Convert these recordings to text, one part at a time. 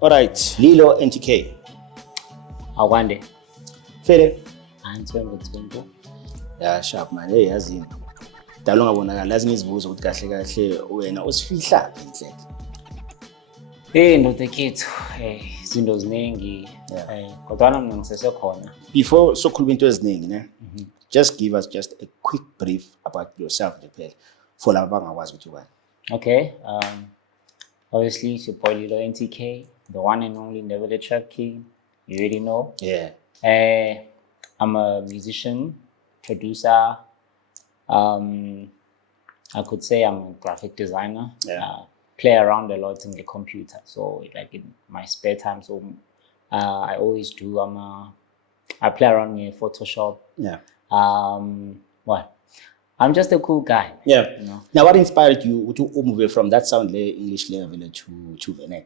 All right, Lilo NTK. Awande. Fele. Antswembo. Yeah, sharp man. Hey, yazi. Dalo ngabonakala lazi ngizibuza ukuthi kahle kahle wena usifihla inhle. Ndoda ekhethu, izinto ziningi. Kodwa mina ngisesekhona. Before sokhuluma into eziningi, ne? Just give us just a quick brief about yourself nje phela for laba abangakwazi ukuthi ubani. Okay. Obviously, it's your boy Lilo NTK, the one and only Never Trap King. You already know. Yeah. I'm a musician, producer. I could say I'm a graphic designer. Yeah. Play around a lot in the computer. So like in my spare time, so I always do. I play around with Photoshop. Yeah. What? I'm just a cool guy. Yeah. You know? Now, what inspired you to move from that sound English level to Venek?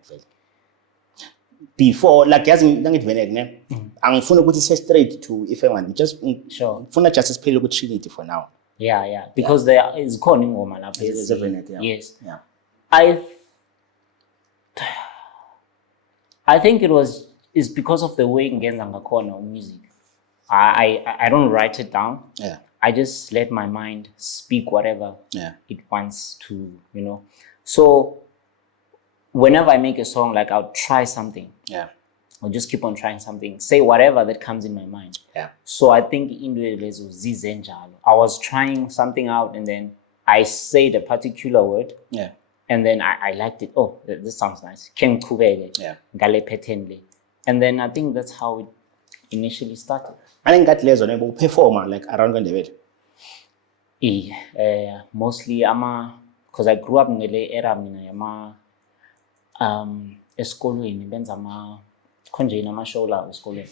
Before, like as in Venek, ne? I'm going to say straight to if I want. Just sure. Just spell with Trinity for now. Yeah. Because there is calling woman up. It's Venek, yeah. Yes. Yeah. I think it's because of the way Ngenzanga corner music. I don't write it down. Yeah. I just let my mind speak whatever it wants to, you know. So whenever I make a song, like I'll try something. Yeah. I'll just keep on trying something. Say whatever that comes in my mind. Yeah. So I think I was trying something out and then I said a particular word. Yeah. And then I liked it. Oh, this sounds nice. Yeah. And then I think that's how it initially started. I think that lezo ne performer like around the world. Mostly because I grew up in the era mina esikolweni benza konje show la esikolweni.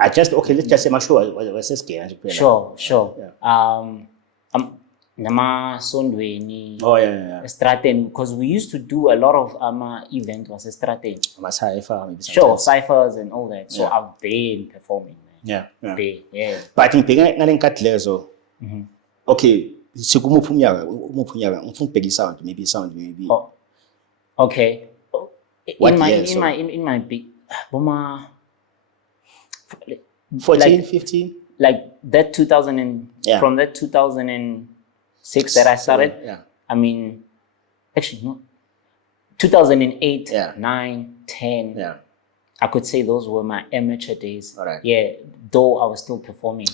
Let's just say my show was scared. Sure. Yeah. Nama Sondweni. Oh yeah. Strateni, because we used to do a lot of event was a Strateni. Sure, ciphers and all that. So I've been performing. Yeah. But in Pega okay, maybe sound. Oh, okay. In my big Boma 14, 15? Like that 2000 from that 2006 that I started. Yeah. I mean, actually no. 2008, 9, 10. Yeah. I could say those were my amateur days. All right. Yeah, though I was still performing.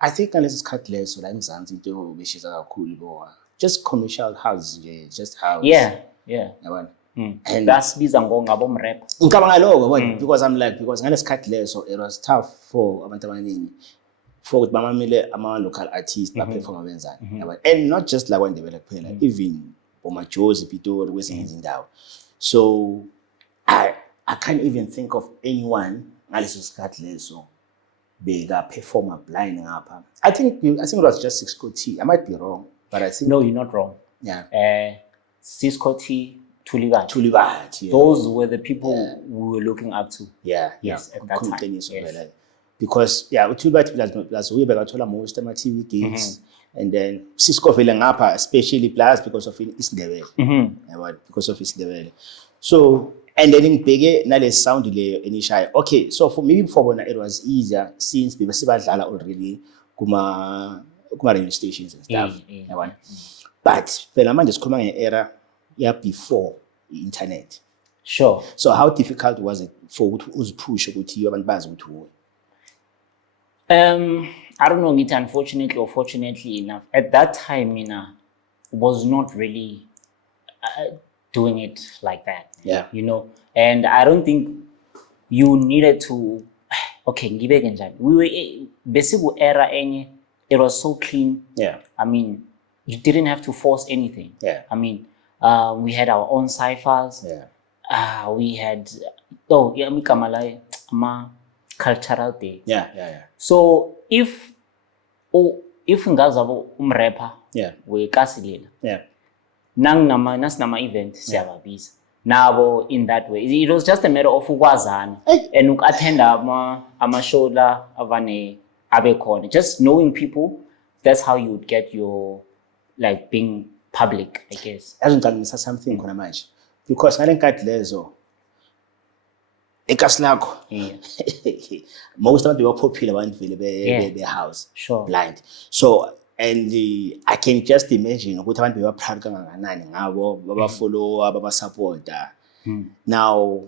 I think unless it's cut less, so I'm something to which is cool. Just commercial house, just house. Yeah. And that's rap. Because I'm like, because unless cut less, so it was tough for for local artists that perform events. And not just like when they were like even my Joe's Pitor was in down. So I can't even think of anyone unless cut less so big performer blind up. I think it was just Cisco T. I might be wrong, but I think no, you're not wrong. Yeah. Cisco T, Tulibat. Yeah. Those were the people we were looking up to. Yeah. Yes, at that time. Yes. Because Tulibat plus we better told most of my TV gigs. And then Cisco feeling up, especially plus because of his level. Because of his level. So and then in Pege, now the sound delay initially. Okay, so for maybe for when it was easier since people already kuma radio stations and stuff. But when just coming an era before the internet. Sure. So how difficult was it for us push with you and buzz with you? I don't know, unfortunately or fortunately enough, at that time, was not really doing it like that. Yeah. You know, and I don't think you needed to, okay, we were basically era, it was so clean. Yeah. I mean, you didn't have to force anything. Yeah. I mean, we had our own ciphers. Yeah. We had, cultural day. Yeah. So if if ngazabo rapper wekasilela nasinama event siyababiza nabo in that way. It was just a matter of ukwazana and ukattend ama show la avane abekhona, just knowing people. That's how you would get your like being public, I guess. Azongicangisa something khona manje because ngale nkathi lezo ekasi lakho most abantu were popular abantu vele be house blind. So and I can just imagine ukuthi abantu beba proud kangakanani ngabo baba follow baba supporter. Now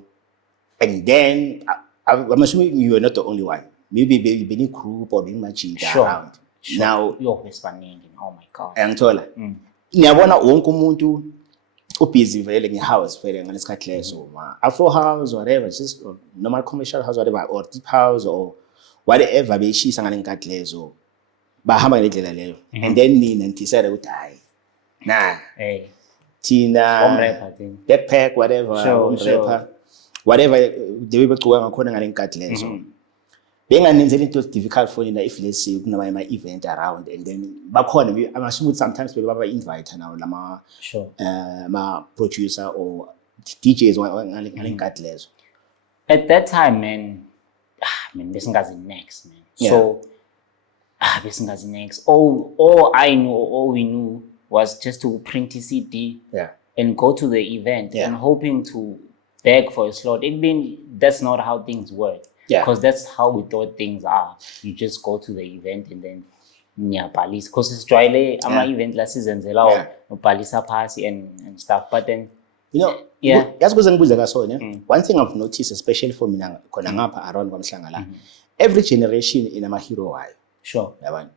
and then I'm assuming you are not the only one. Maybe being group or being majida around. Now you're Hispanic. Oh my God. Angithola. Ngiyabona wonke umuntu busy vele ngehouse vele ngalesikhathi leso Afro house whatever, just normal commercial house whatever or deep house or whatever beshisa ngale nkathi lezo bahamba ngendlela leyo and then nina ntisere ukuthi hayi tina backpack whatever rapper whatever dewe becukwa ngakhona ngale nkathi lezo benganenzela into difficult for nina if let's say kunama event around and then bakhona I'm assuming sometimes baba invite now lama ma producer or DJs ngale nkathi lezo. At that time man besingazi next man. So besingazi next. All I know, all we knew was just to print a CD and go to the event and hoping to beg for a slot. That's not how things work. Because that's how we thought things are. You just go to the event and then niyabhalisa. Because it's dry ama event la sizenzela ubhalisa phasi and stuff. But then yazi kuze ngibuze kasona one thing I've noticed especially for mina khona ngapha around kwaMhlanga la every generation inama hero wayo. Sure. Yabona.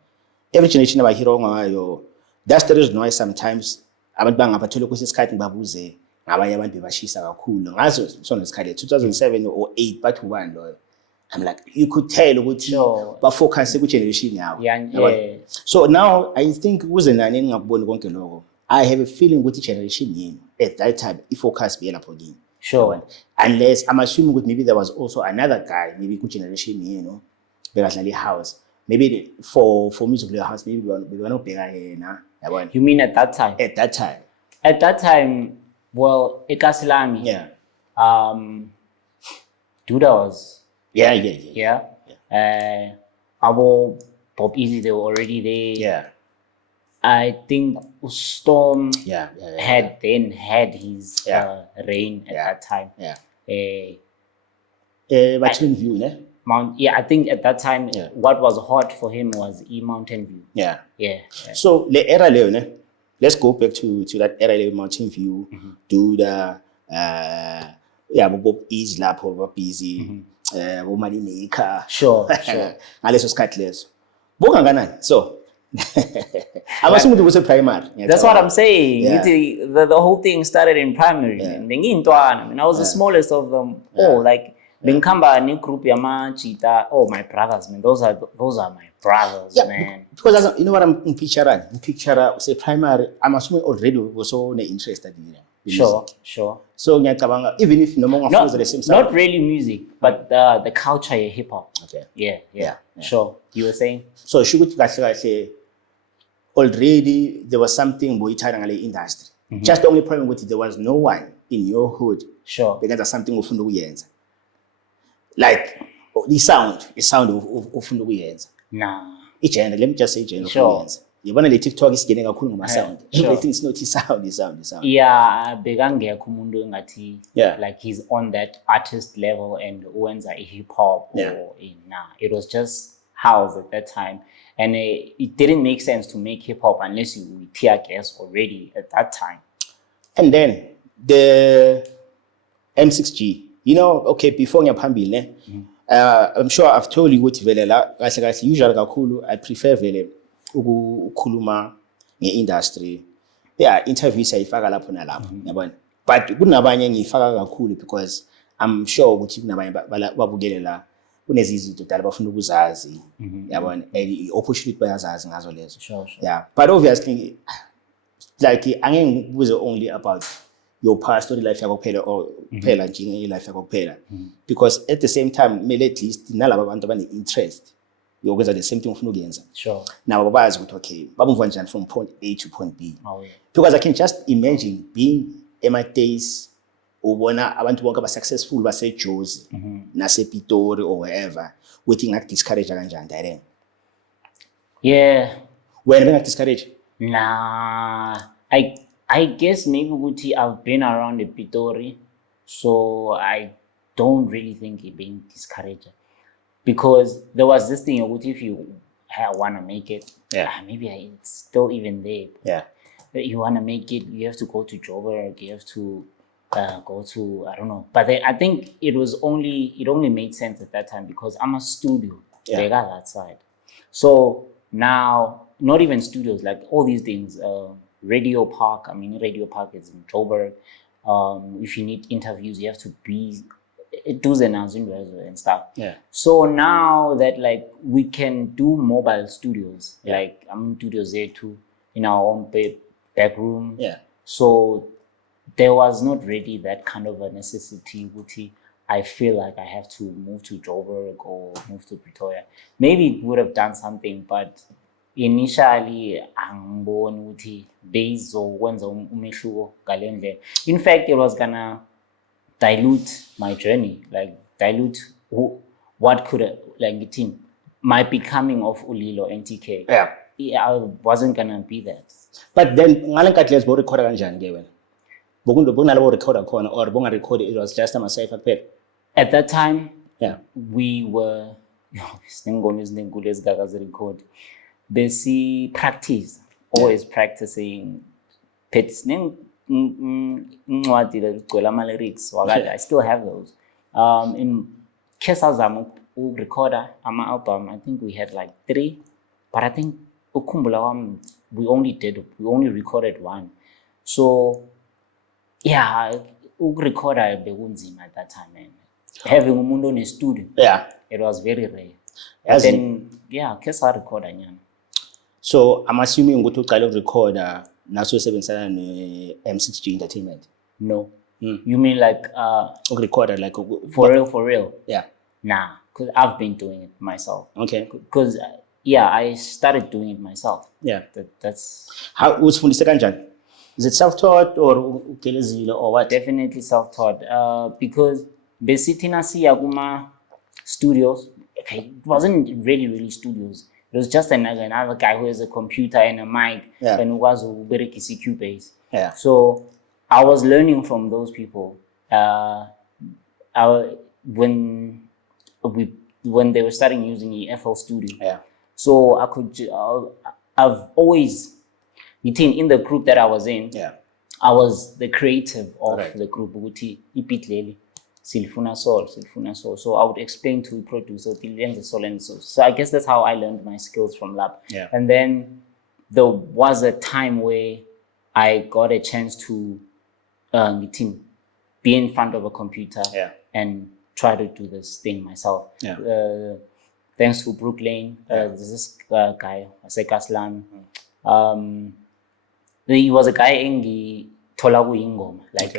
Every generation aba hero ngayo. That's the reason why sometimes abantu bangabathola kusesikhathi ngibabuze ngabanye abantu bebashisa kakhulu. Ngazo sona isikhathi 2007 or 8 bathi ubani loyo. I'm like, you could tell ukuthi ba focus ku generation yawo. So now I think kuze nani ngakubona konke lokho. I have a feeling ukuthi generation yini at that time ifocus be lapho kini. Sure. Unless I'm assuming that maybe there was also another guy maybe ku generation yini bekadlala house. Maybe for music leyo house maybe banobheka yena yabona. You mean at that time? At that time. At that time, well, eKasilami. Duda was Abo Bob Easy, they were already there. I think Storm had his reign at that time. Mountain View, ne? I think at that time what was hot for him was Mountain View. So the era leyo, let's go back to that era leyo Mountain View. Do the Bob Easy lapho Bob Easy. Woman in car. Sure. Ngaleso sikhathi leso. Bonganganani. So I'm assuming it was a primary. That's what I'm saying. The whole thing started in primary. And I was the smallest of them all. Like Benkamba new group Yama Cheetah. Oh, my brothers, man. Those are my brothers, man. Because you know what I'm picturing? Picture say primary. I'm assuming already was so interested in it. Sure. So even if no more the same sound. Not really music, but the culture of hip hop. Okay. Yeah. Sure. You were saying? So she would say already there was something in the industry. Just the only problem with it, there was no one in your hood. Sure. Because there's something of Funduyenza. Like the sound of Funduyenza. Nah. Let me just say general Funduyenza. You want to TikTok is getting a cool sound. Everything is not sound. Yeah, begange kumundu ngati. Like he's on that artist level and uenza hip hop or it was just house at that time. And it didn't make sense to make hip hop unless you were tear gas already at that time. And then the M6G, before Nyapambile, I'm sure I've told you what vele usually kakhulu I prefer vele ukukhuluma ngeindustry. Interviews ayifaka lapho nalapho yabona. But kunabanye ngifaka kakhulu because I'm sure ukuthi kunabanye babukele la kunezizinto dala bafuna ukuzazi yabona and opportunity bayazazi ngazo lezo. Sure. But obviously like angeke ngibuze only about your past story life yakho kuphela or kuphela nje life yakho kuphela because at the same time kumele at least nalabo abantu abane interest uyokwenza the same thing ufuna ukuyenza. Sure. Now babazi ukuthi okay bamove njani from point A to point B. Oh, yeah. Because I can just imagine being my days ubona abantu bonke aba-successful base-Jozi nase-Pitori or wherever wethi ngakudiscourage kanjani direct. Yeah. Wena bengadiscourage? Nah, I guess maybe ukuthi I've been around the Pitori, so I don't really think it being discouraged. Because there was this thing about if you want to make it, maybe it's still even there. Yeah. You want to make it, you have to go to Joburg, you have to go to, I don't know. But then I think it only made sense at that time because I'm a studio. They got that side. So now, not even studios, like all these things, Radio Park is in Joburg. If you need interviews, you have to be and stuff. Yeah. So now that like we can do mobile studios, like I'm in studios there too, in our own back room. Yeah. So there was not really that kind of a necessity. I feel like I have to move to Joburg or move to Pretoria. Maybe it would have done something, but initially angiboni ukuthi bezokwenza umehluko ngalendlela. In fact, it was gonna dilute my journey, like dilute what could like the team, my becoming of Ulilo NTK. Yeah. I wasn't gonna be that. But then ngalenkathi lezi bo recorda kanjani ke wena? Bokunalabo recorder khona or bonga record it was just amasafe kuphela? At that time, yeah, we were sinengoma ezinenkulu ezigagazi record. Besi practice, always practicing. Lyrics. I still have those. In Kesazam recorder, my album, I think we had like 3, but I think we only recorded 1. So yeah, recorder at that time, man. Having umuntu in a studio, it was very rare. And then Kesa recorder. So I'm assuming ukuthi uqale recorder naso sebenzisana ne-M6G Entertainment. No. You mean like recorder like for real? Yeah. Nah, because I've been doing it myself. Okay. Because I started doing it myself. Yeah. That's how uzifundise kanjani? Is it self-taught or ugelezile or what? Definitely self-taught. Because besithi nasiya kuma studios, okay, it wasn't really studios. It was just another guy who has a computer and a mic and was uberekisa Cubase. Yeah. So I was learning from those people. When they were starting using the FL Studio. Yeah. So I've always, in the group that I was in, I was the creative of the group. Silfuna Soul. So I would explain to the producer, so I guess that's how I learned my skills from Lab. Yeah. And then there was a time where I got a chance to be in front of a computer and try to do this thing myself. Yeah. Thanks to Brooklyn, there's this guy, Asek he was a guy in the Tolagu Ingoma, like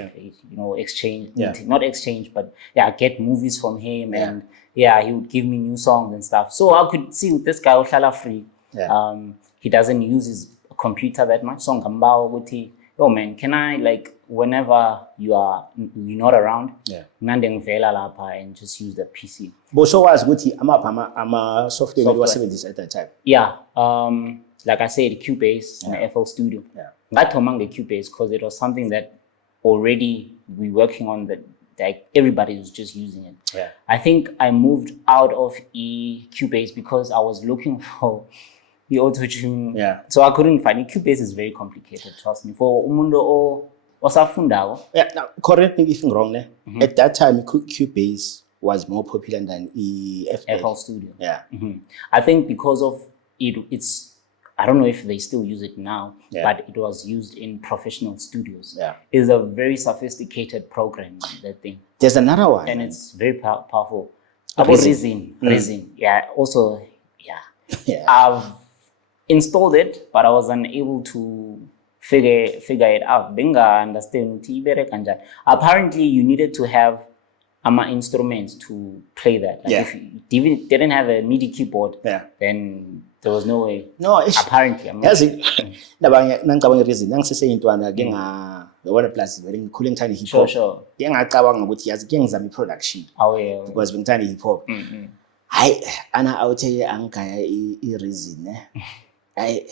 exchange, not exchange, but get movies from him, and he would give me new songs and stuff. So I could see with this guy Oshala free. Yeah. He doesn't use his computer that much. So yo man, can I whenever you're not around, and just use the PC. But so was good. I'm software was 70s at that time. Yeah. Like I said, Cubase and FL Studio. Yeah. Not among the Cubase because it was something that already we working on that like everybody was just using it. Yeah. I think I moved out of Cubase because I was looking for the auto-tune. Yeah. So I couldn't find it. Cubase is very complicated, trust me. For umundo osafundako. Yeah, now correct me if I'm wrong there. At that time Cubase was more popular than FL Studio. Yeah. I think because of it's I don't know if they still use it now, but it was used in professional studios. Yeah. It's a very sophisticated program, that thing. There's another one. And it's very powerful. Resin. Yeah, also, I've installed it, but I was unable to figure it out. Benga understand. Apparently, you needed to have instruments to play that. Like Yeah. if you didn't have a MIDI keyboard, Yeah. then there was no way. No, ish. Apparently, I'm not Yazi nangicabanga reason nangiseseyintwana ke ngabona plus vele ngikhule ngithanda hip hop. Sure. Ke ngacabanga ukuthi yazi ke ngizama i-production aware. because bengithanda hip hop. Hayi ana awuthe angigaya i-reason hayi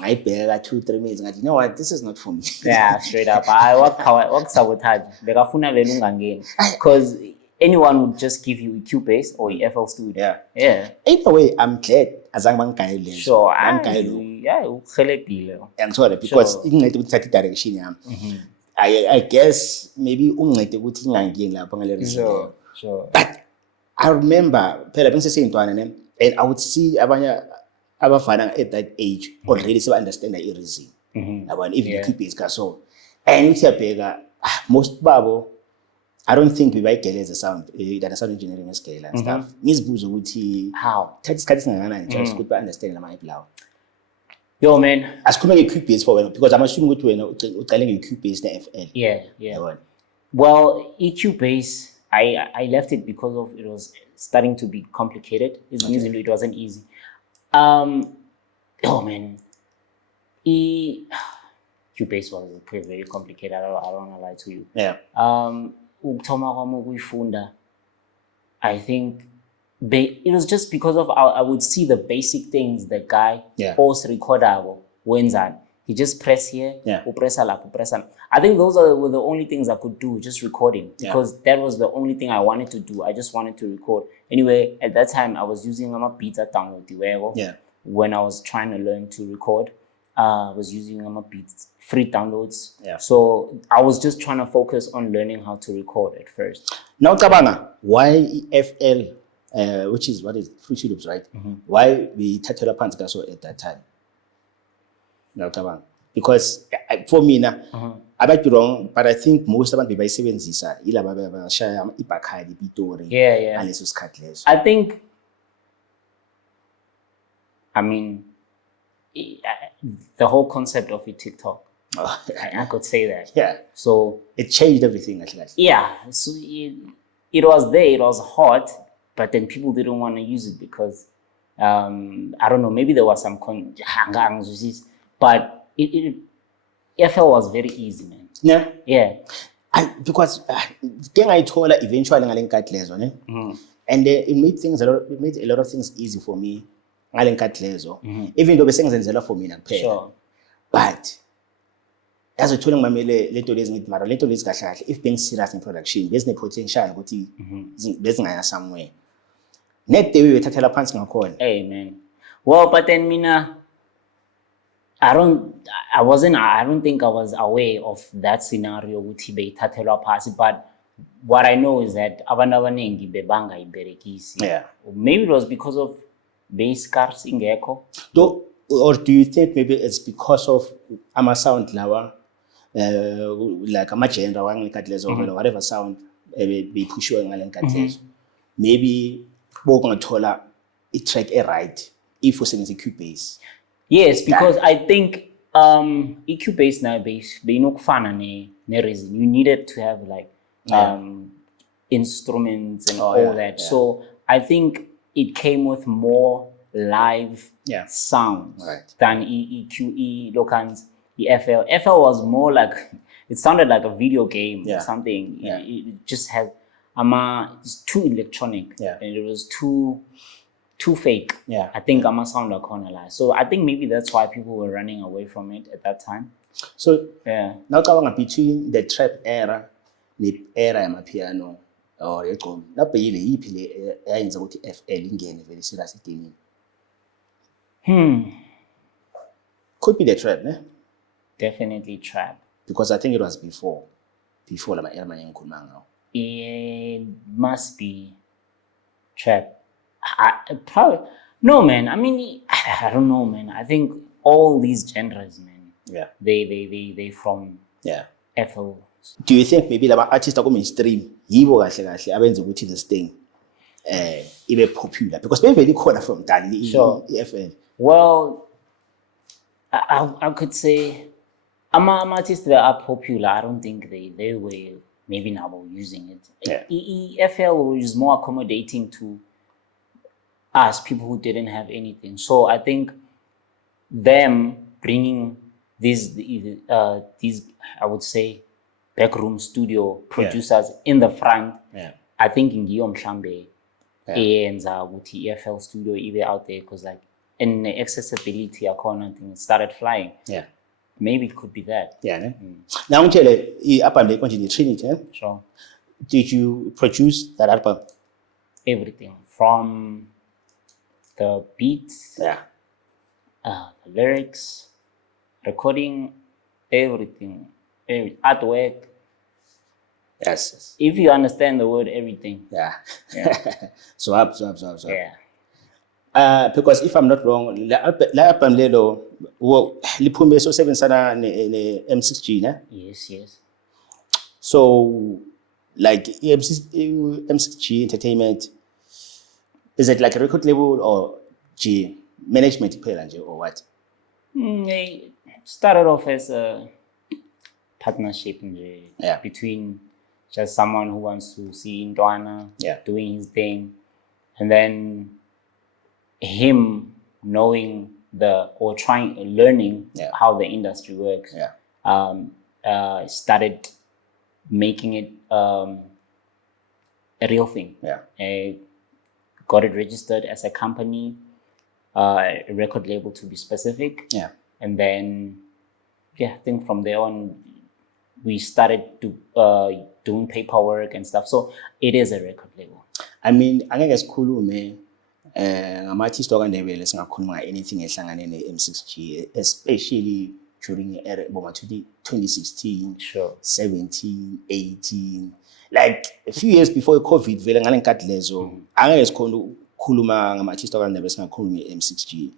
ngayibheka 2-3 minutes ngathi you know what, this is not for me. Yeah, straight up. I work sabotage. Bekafuna vele ungangeni because anyone would just give you a Cubase or a FL Studio. Yeah. Either way, I'm glad azange bangigaye lezo. Sure. Bangigaye lo. Yeah, ukhelebhile. Angithola because ingincede ukuthi thathe direction yami. I guess maybe ungincede ukuthi ngingangeni lapha ngale reason. Sure. But I remember phela bengiseseyintwana ne, and I would see abanye abafana at that age already seba understand the reason. Yabona even the Cubase ka so. And uthi yabheka most babo I don't think bebayigeleza sound data sound engineering scale and stuff. Ngizibuza ukuthi How? thatha isikhathi singakanani just ukuthi ba-understand lama-app lawo. Yo, man. Asikhulume nge-Cubase for wena because I'm assuming ukuthi wena ucale nge-Cubase ne-FL. Yeah. Yabona. Well, Cubase, I left it because of it was starting to be complicated. It wasn't easy. Oh man, Cubase was very complicated. I don't want to lie to you. Yeah. Ukuthoma kwami ukuyifunda, I think it was just because of I would see the basic things the guy recorder wenzani. He just press here, upressa lapho, upressa. I think those were the only things I could do, just recording, because that was the only thing I wanted to do. I just wanted to record. Anyway, at that time, I was using beats at download. When I was trying to learn to record, I was using beats, free downloads. So I was just trying to focus on learning how to record at first. Now, Kabanga, why FL, which is Fruity Loops, right? Why we Tatela Panzgaso at that time? Now, Kabanga, because for me now, I might be wrong, but I think most of the people say I think, I mean, the whole concept of TikTok, I could say that. Yeah. So it changed everything, actually. Yeah. So it was there, it was hot, but then people didn't want to use it because, I don't know, maybe there was some but FL was very easy, man. Yeah. And because I told her eventually and it made a lot of things easy for me. Even though the for me sure. But as I told him, if being serious in production, there's no potential there's somewhere. Net day we tatela pants ngakho. Hey man. Well, but then mina I don't think I was aware of that scenario with be tatela pass, but what I know is that abantu abanengi bebanga iberekisi. Yeah. Maybe it was because of bass cards ingekho. Or do you think maybe it's because of ama sound lawa like ama genre wangenkatlezo or whatever sound be pushiwe ngalenkatlezo. Maybe bokungathola i-track right if usebenzisa Cubase. Yes, because I think Cubase now beyinokufana ne reason. You needed to have like instruments and all that. So I think it came with more live sounds than EQE, Locans, FL. FL was more like, it sounded like a video game or something. It just had, it's too electronic and it was too fake. I think sound like Honolulu. So I think maybe that's why people were running away from it at that time. So now between the trap era, the era of piano, or lapho yile yipi le ayenza ukuthi FL ingene very serious gaming. Could be the trap, ne? Definitely trap. Because I think it was before lama era manye ngikhuluma ngawo. It must be trap. Probably no, man. I mean, I don't know, man. I think all these genres, man. They from FL. Do you think maybe laba artists are mainstream yibo kahle abenza ukuthi this thing ibe popular because maybe they call from Dali FL? Well, I could say artists that are popular, I don't think they were maybe now we're using it. Yeah. EFL is more accommodating to us, people who didn't have anything. So I think them bringing these I would say backroom studio producers in the front, I think in Guillaume Mhlambe and with EFL studio even out there, because like in accessibility I think it started flying. Yeah. Maybe it could be that. Yeah. Ne? Now I'm telling you, album they continue Trinity. Sure. Did you produce that album? Everything from the beats, the lyrics, recording, everything, artwork. Yes. If you understand the word everything. Yeah. So. Yeah. Because if I'm not wrong, la album lelo liphume so sebenzisana ne M6G, ne? Yes. So like M6G Entertainment, is it like a record label or G management or what? It started off as a partnership between just someone who wants to see Ndwana doing his thing, and then him knowing learning how the industry works. Started making it a real thing. Got it registered as a company, a record label to be specific. And then I think from there on we started to doing paperwork and stuff. So it is a record label. I mean, angeke sikhulume ngama-artist wakwaNdebele singakhuluma anything ehlangane ne-M6G, especially during the era boma 2016, 17, 18, like a few years before COVID vele ngale nkathi lezo angeke sikhona ukukhuluma ngama-artist wakwaNdebele singakhuluma nge-M6G.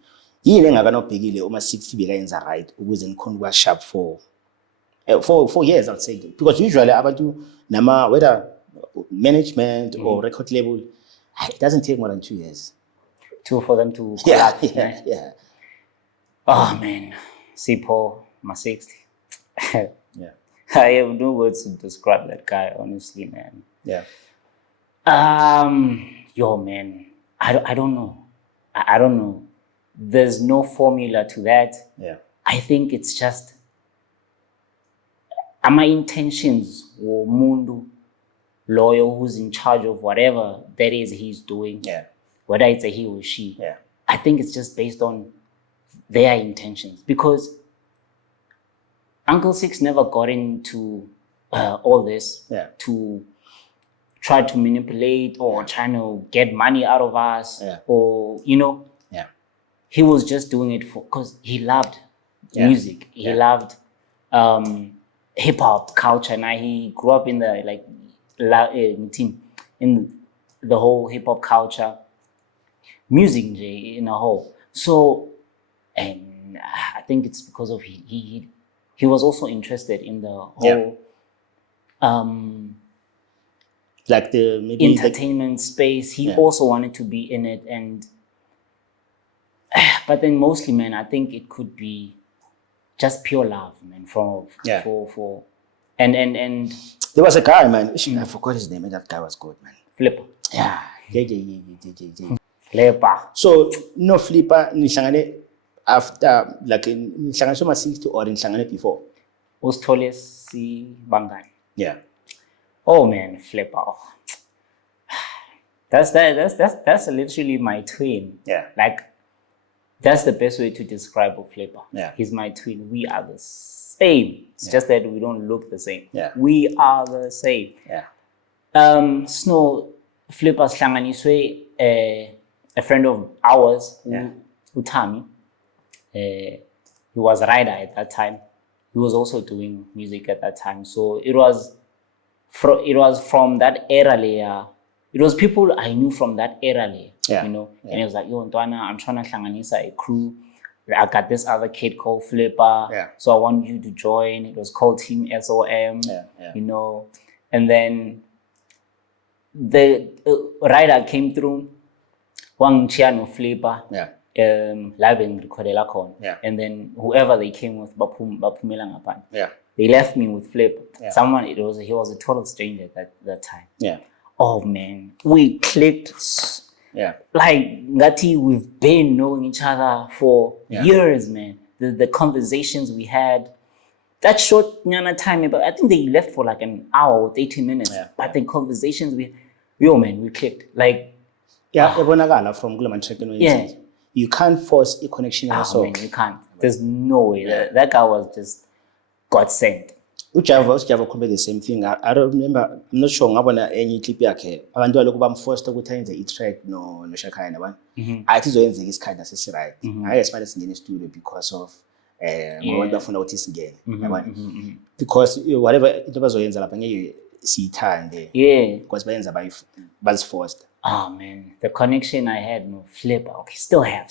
Yini engakanobhekile uma 60 bekayenza right ukuze nikhona ukuba sharp for years, I would say, because usually abantu nama whether management or record label, it doesn't take more than 2 years for them to collapse. Yeah. Oh man, Sipho, my 60. Yeah. I have no words to describe that guy, honestly, man. Yeah. Yo, man, I don't know. I don't know. There's no formula to that. Yeah. I think it's just my intentions or Mundu loyal who's in charge of whatever that is he's doing. Yeah. Whether it's a he or she. Yeah. I think it's just based on their intentions, because Uncle Six never got into all this to try to manipulate or trying to get money out of us or, he was just doing it because he loved music. He loved hip hop culture, and he grew up in the in the whole hip hop culture, music in a whole. So, and I think it's because of he was also interested in the whole like the maybe entertainment space. He also wanted to be in it, and but then mostly, man, I think it could be just pure love, man, for and there was a guy, man, I forgot his name, and that guy was good, man. Flipper. Yeah. Flipper. So no Flipper nihlangane after like nihlangane soma 60 or nihlangane before? Usithole sibangani. Yeah. Oh man, Flipper. That's literally my twin. Yeah. Like that's the best way to describe a Flipper. Yeah. He's my twin. We are the same. It's just that we don't look the same. Yeah. We are the same. Yeah. Snow Flipper hlanganiswe a friend of ours, Utami. He was a rider at that time. He was also doing music at that time. So it was from that era layer. It was people I knew from that era layer. Yeah. And it was like, yo, Ntwana, I'm trying to hlanganisa a crew. I got this other kid called Flipper. Yeah. So I want you to join. It was called Team SOM. Yeah. And then the rider came through. Wang Chiano Flipper. Yeah. Live in Recordela Con. Yeah. And then whoever they came with, Bapumela Ngapan. Yeah. they left me with Flip. Yeah. He was a total stranger at that time. Yeah. Oh man, we clicked. Yeah. Like Ngati, we've been knowing each other for years, man. The conversations we had, that short time, but I think they left for like an hour with 18 minutes. Yeah. But the conversations we clicked. Like, ebonakala from kula track you can't force a connection man, you can't. There's no way. That guy was just God sent. Ujava could be the same thing. I don't remember. I'm not sure. Ngabona any clip yakhe. Abantu balokhu bamforce ukuthi ayenze i-track no Shakaya nabani. Athi zoyenza isikhathi asesiright. Ngeke sifane singene studio because of abantu bafuna ukuthi singene yabani. Because whatever into bazoyenza lapha ngeke siyithande. Yeah. Because bayenza bazforced. Oh man, the connection I had no Flip. Okay, still have.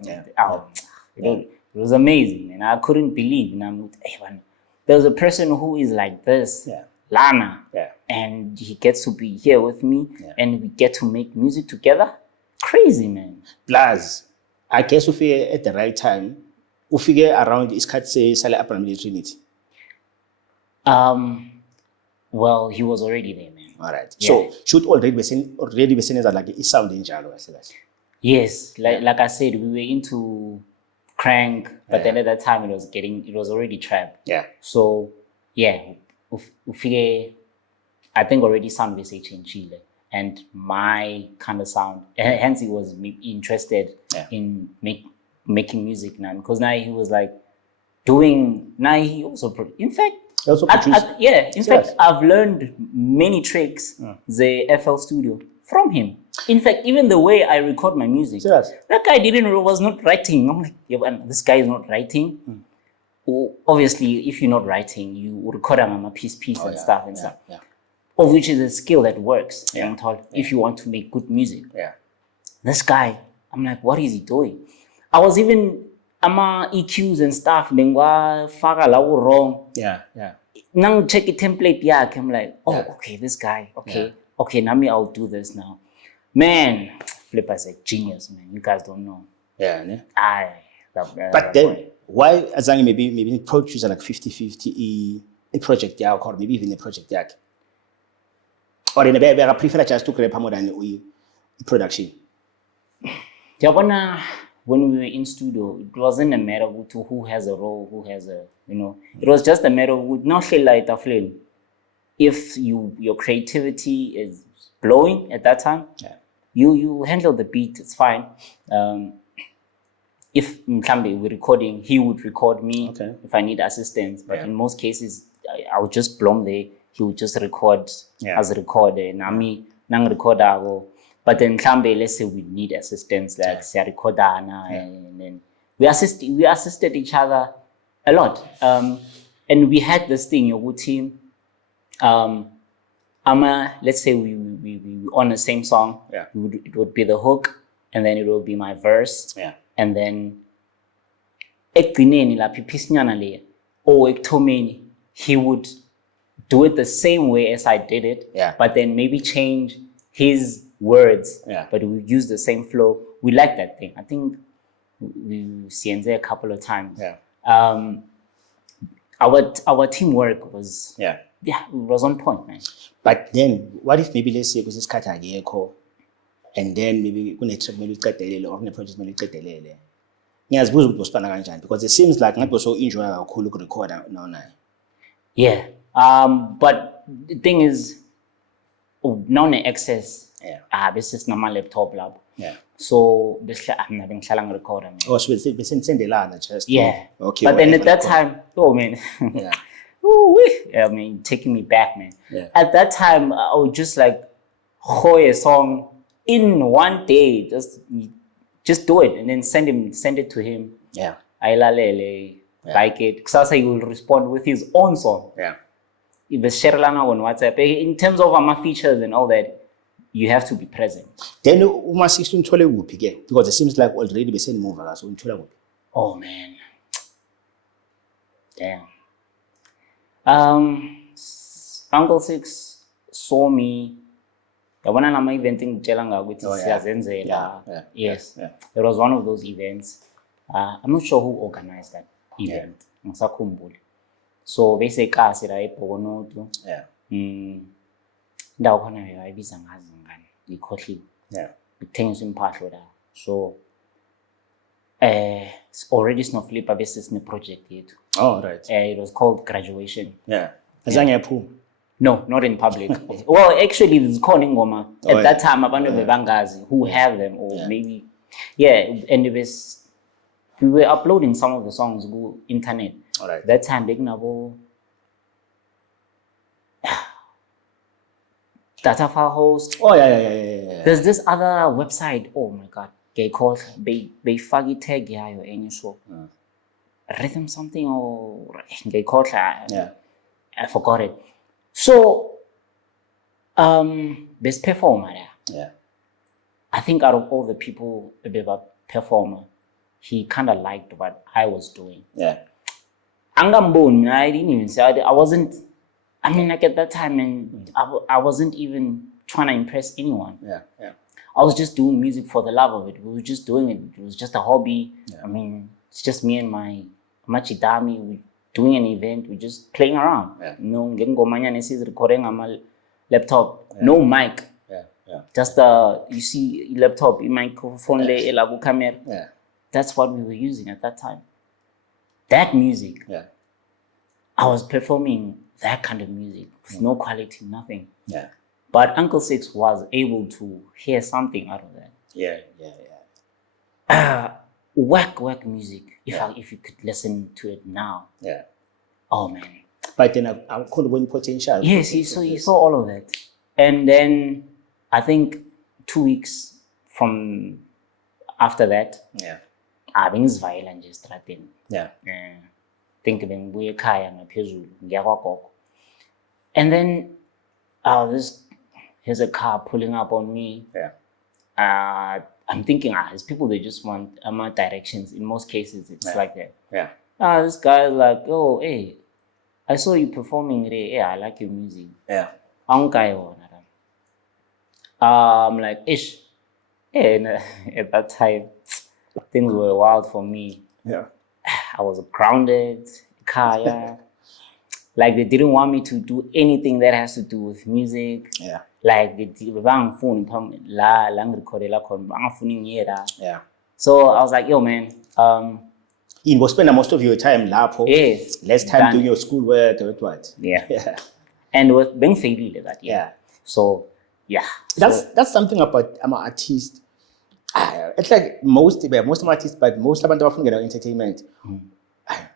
Yeah. Oh, it was amazing, man. I couldn't believe. And I'm like, hey, man, there's a person who is like this, Lana, and he gets to be here with me, and we get to make music together. Crazy, man. Plus, I guess ufike at the right time. Ufike around isikhathi sale Abraham Trinity. Well, he was already there, man. All right. Yeah. So should already be seen as like a sound in Jalo. Yes, like I said, we were into crank, but then at that time it was already trap. Yeah. So ufike, I think already sound research in Chile, and my kind of sound. Hence, he was interested in making music now, because now he was like doing. Now he also in fact. Also in fact, I've learned many tricks, the FL Studio, from him. In fact, even the way I record my music, that guy was not writing. I'm like, this guy is not writing. Well, obviously, if you're not writing, you record a piece and stuff. Yeah. Of which is a skill that works. I'm told, if you want to make good music. Yeah. This guy, I'm like, what is he doing? I was even EQs and stuff, wrong. Yeah. Now check a template, I'm like, okay, this guy, okay, now I'll do this now. Man, Flipper's a genius, man. You guys don't know. Yeah. But then, why Azangi maybe produce like 50-50 a project or maybe even a project or in a better I prefer just to create more than production. When we were in studio, it wasn't a matter of who has a role, who has a, it was just a matter of not like flame. If your creativity is blowing at that time, you handle the beat, it's fine. If Mklambe we're recording, he would record me if I need assistance. But in most cases, I would just blow there. He would just record as a recorder. Nami nang recorder. But then Mklambe, let's say we need assistance, like Siarikodana, and then we assisted each other a lot. And we had this thing, your team. Let's say we on the same song. It would be the hook, and then it would be my verse. And then he would do it the same way as I did it, but then maybe change his words, but we use the same flow. We like that thing. I think we seen there a couple of times. Our teamwork was it was on point, man. But then what if maybe let's say this cut and then maybe when track or a project because it seems like not so enjoy our cool record now. But the thing is now the access this is my laptop lab. So I'm having shalang recorder. Oh, so it's send the line just okay. But then at that time, oh man, I mean, taking me back, man. At that time, I would just like hoy a song in one day, just do it and then send it to him. I like it. Sasa he will respond with his own song. If it's share lana on WhatsApp, in terms of my features and all that, you have to be present. Then uma 16 because it seems like already the same move so oh man. Damn. Uncle Six saw me. When I'm eventing Jelanga with yes. It was one of those events. I'm not sure who organized that event. So bese kasi la eBhokonoto. Yeah. Indawo khona beyibiza ngazi ngani ngikhohliwe. Yeah. Kuthengiswa impahlo la. So it's already Snowflipper bese sine project yethu. Oh, right. It was called Graduation. Yeah. Azange yaphuma. No, not in public. Well, actually, there's khona ingoma at that time abantu bebangazi who have them or maybe and we were uploading some of the songs to internet. All right. That time bekunabo data file host. Oh yeah. There's this other website. Oh my god. Beyifaka tag yayo enye so. Rhythm something or yeah. I forgot it. So best performer there. Yeah. I think out of all the people the performer, he kind of liked what I was doing. Yeah. Angamboni, I didn't even say I wasn't. I mean, like at that time, and I wasn't even trying to impress anyone. Yeah. I was just doing music for the love of it. We were just doing it. It was just a hobby. Yeah. I mean, it's just me and my machidami. We doing an event. We're just playing around. Yeah. No, is recording on my laptop. Yeah. No mic. Yeah. Just you see laptop, microphone, camera. Yeah. That's what we were using at that time. That music. Yeah. I was performing that kind of music with no quality, nothing. Yeah. But Uncle Six was able to hear something out of that. Yeah. Whack music. If you could listen to it now. Yeah. Oh man. But then I call it potential. Yes, he saw all of that. And then I think 2 weeks from after that, bengizivayela nje estradeni. Yeah. Think bengibuye ekhaya ngaphezulu ngiya kwagogo. And then here's a car pulling up on me. Yeah. I'm thinking, these people, they just want my directions. In most cases, it's like that. Yeah. This guy is like, oh, hey, I saw you performing today. Yeah, I like your music. Yeah. I'm like, ish. And at that time, things were wild for me. Yeah. I was grounded, car, like they didn't want me to do anything that has to do with music. Yeah. Like yeah. So I was like, yo man, you will spend most of your time lapho. Yes. Less time doing your schoolwork or what? Yeah. And with being failed that. Yeah. So yeah. That's something about I'm an artist. It's like most of my artists, but most of them don't get entertainment.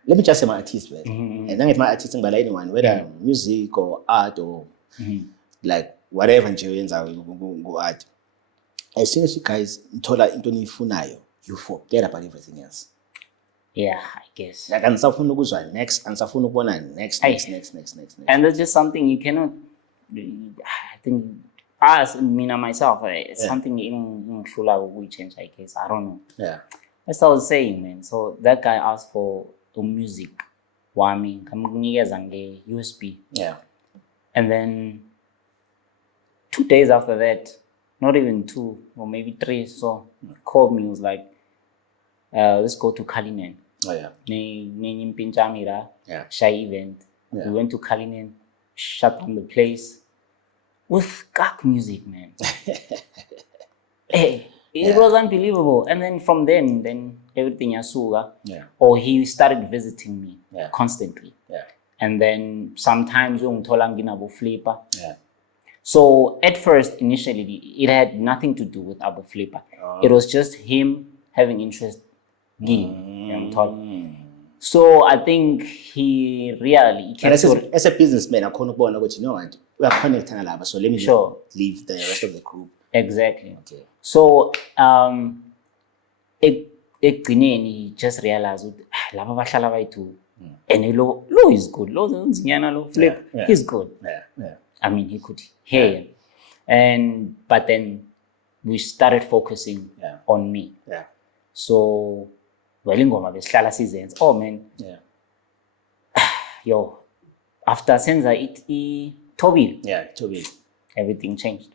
Let me just say my artist, and then if my artist by anyone, whether music or art or like whatever Nigerians are go art. As soon as you guys told her into nifunayo, you forget about everything else. Yeah, I guess. Like ansafuna ukuzwa next, ansafuna ukubona next. And that's just something you cannot. I think me and myself, it's something in Shula we change. I guess I don't know. Yeah. That's what I was saying, man. So that guy asked for the music, wami, kamnigeza USB. Yeah. And then 2 days after that, not even 2 or maybe 3, so called me. Was like, let's go to Kalinen. Oh yeah. Yeah. Shy event. Yeah. We went to Kalinen, shut down the place with gak music, man. Hey. It was unbelievable. And then from then everything yasuga. Yeah. Or he started visiting me constantly. Yeah. And then sometimes ngithola Flipper. Yeah. So at first, initially, it had nothing to do with Abu Flipper. It was just him having interest in So I think he really as a businessman, I can't you know what, we are connecting a lot, so let me leave the rest of the group. Exactly. Okay. So he just realized lava bahlala bayithu and lo is good. Lo nzinyana lo Flip he's good. Yeah. I mean he could hear but then we started focusing on me. Yeah. So ingoma besihlala sizenza. Oh man. Yeah. Yo, after senza Toby. Yeah, Toby. Everything changed.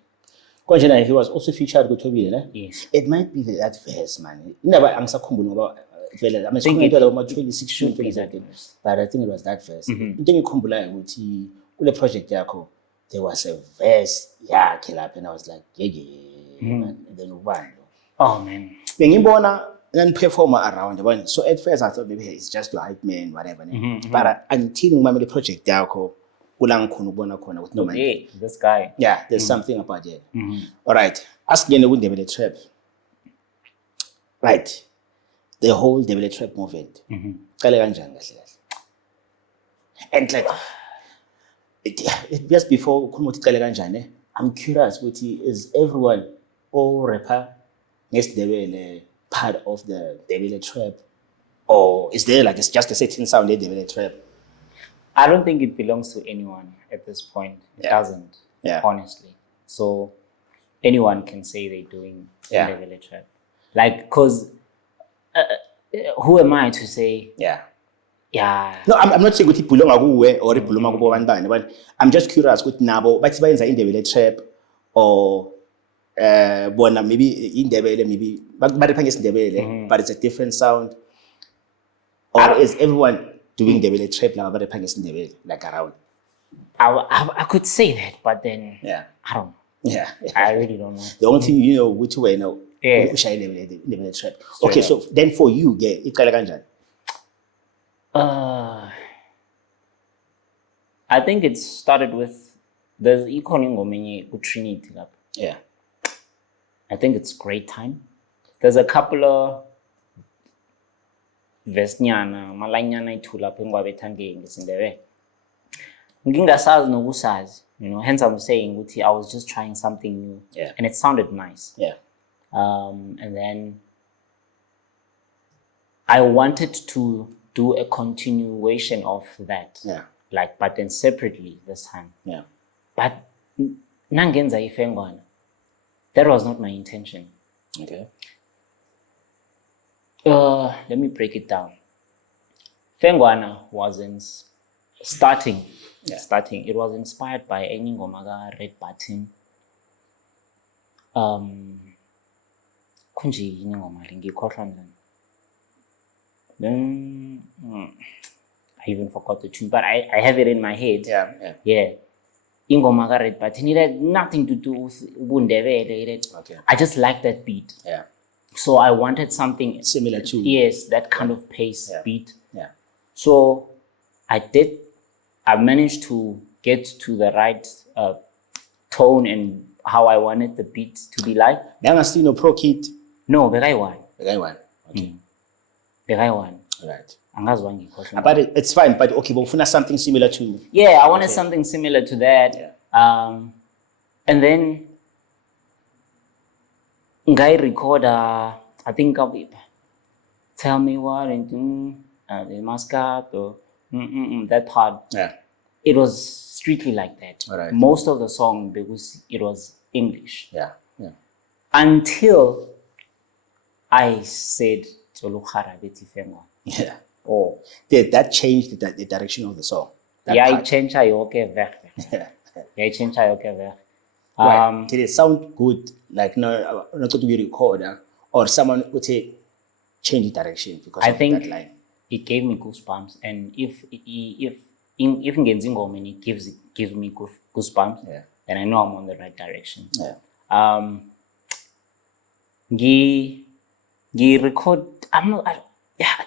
He was also featured with Toby, Yes. It might be that verse, man. Never answer about I mean, think it about 26 should be 27, that verse. but I think it was that verse. Into ngikhumbulayo ukuthi kule project yakho there was a verse yakhe lapha and I was like, man. And then ubani. Oh man. Bengibona performer around yabona. So at first I thought maybe it's just a hype man whatever. But until ngimamele project yakho kula ngikhona ukubona khona ukuthi no man. Hey, this guy. Yeah, there's something about it. All right. Ask again with Ndebele Trap. Right. The whole Ndebele Trap movement. Qale kanjani kahle kahle? And like just before ukhuluma ukuthi qale kanjani, I'm curious ukuthi is everyone all rapper nesiNdebele part of the Ndebele Trap, or is there like it's just a certain sound in Ndebele Trap? I don't think it belongs to anyone at this point. It doesn't, honestly. So anyone can say they're doing Ndebele Trap. Like, because who am I to say? Yeah. No, I'm not saying ukuthi ibhulonga kuwe or ibhulonga kubo bani, but I'm just curious ukuthi nabo bathi bayenza iNdebele Trap or bona maybe iNdebele maybe barapha ngeSindebele but it's a different sound, or is everyone doing Ndebele Trap laba barapha ngeSindebele like around? I could say that, but then I don't know. Yeah. I really don't know. The only thing you know which way now ushaye Ndebele Trap. Okay, so then for you iqala kanjani? I think it started with there's ikhona ingoma enye uTrinity lapha. Yeah. I think it's Great Time. There's a couple of vesnyana malanyana ithu lapha engwabetha ngeSindebele. Ngingasazi nokusazi, you know, hence I'm saying ukuthi I was just trying something new. Yeah. And it sounded nice. Yeah. And then I wanted to do a continuation of that. Yeah. Like, but then separately this time. Yeah. But nangenza ifengwana, that was not my intention. Okay. Let me break it down. Fengwana wasn't starting. Yeah. Starting. It was inspired by enye ingoma ka Red Button. Kunje yini ingoma le ngikhohlwa njani. Then I even forgot the tune, but I have it in my head. Yeah. Ingoma ka Red Button, it had nothing to do with ubundebele. Okay. I just liked that beat. Yeah. So I wanted something Similar to that kind of pace beat. Yeah. So I managed to get to the right tone and how I wanted the beat to be like. Nangastino Pro Kit. No, bekaiwan. Okay. Bekaiwan. Right. But it's fine, but okay, but ufuna something similar to. Yeah, I wanted something similar to that. Yeah. And then guy recorder, I think I'll be tell me what and the mascot or that part. Yeah. It was strictly like that. Right. Most of the song because it was English. Yeah. Yeah. Until I said Yeah. Oh. That changed the direction of the song. It changed weg. Yeah. It changed weg. Right. Did it sound good? Like no, not to be recorded, or someone would say change the direction because of that line. It gave me goosebumps, and if Ngenzingom and it gives me goosebumps, then I know I'm on the right direction. Yeah. Record. I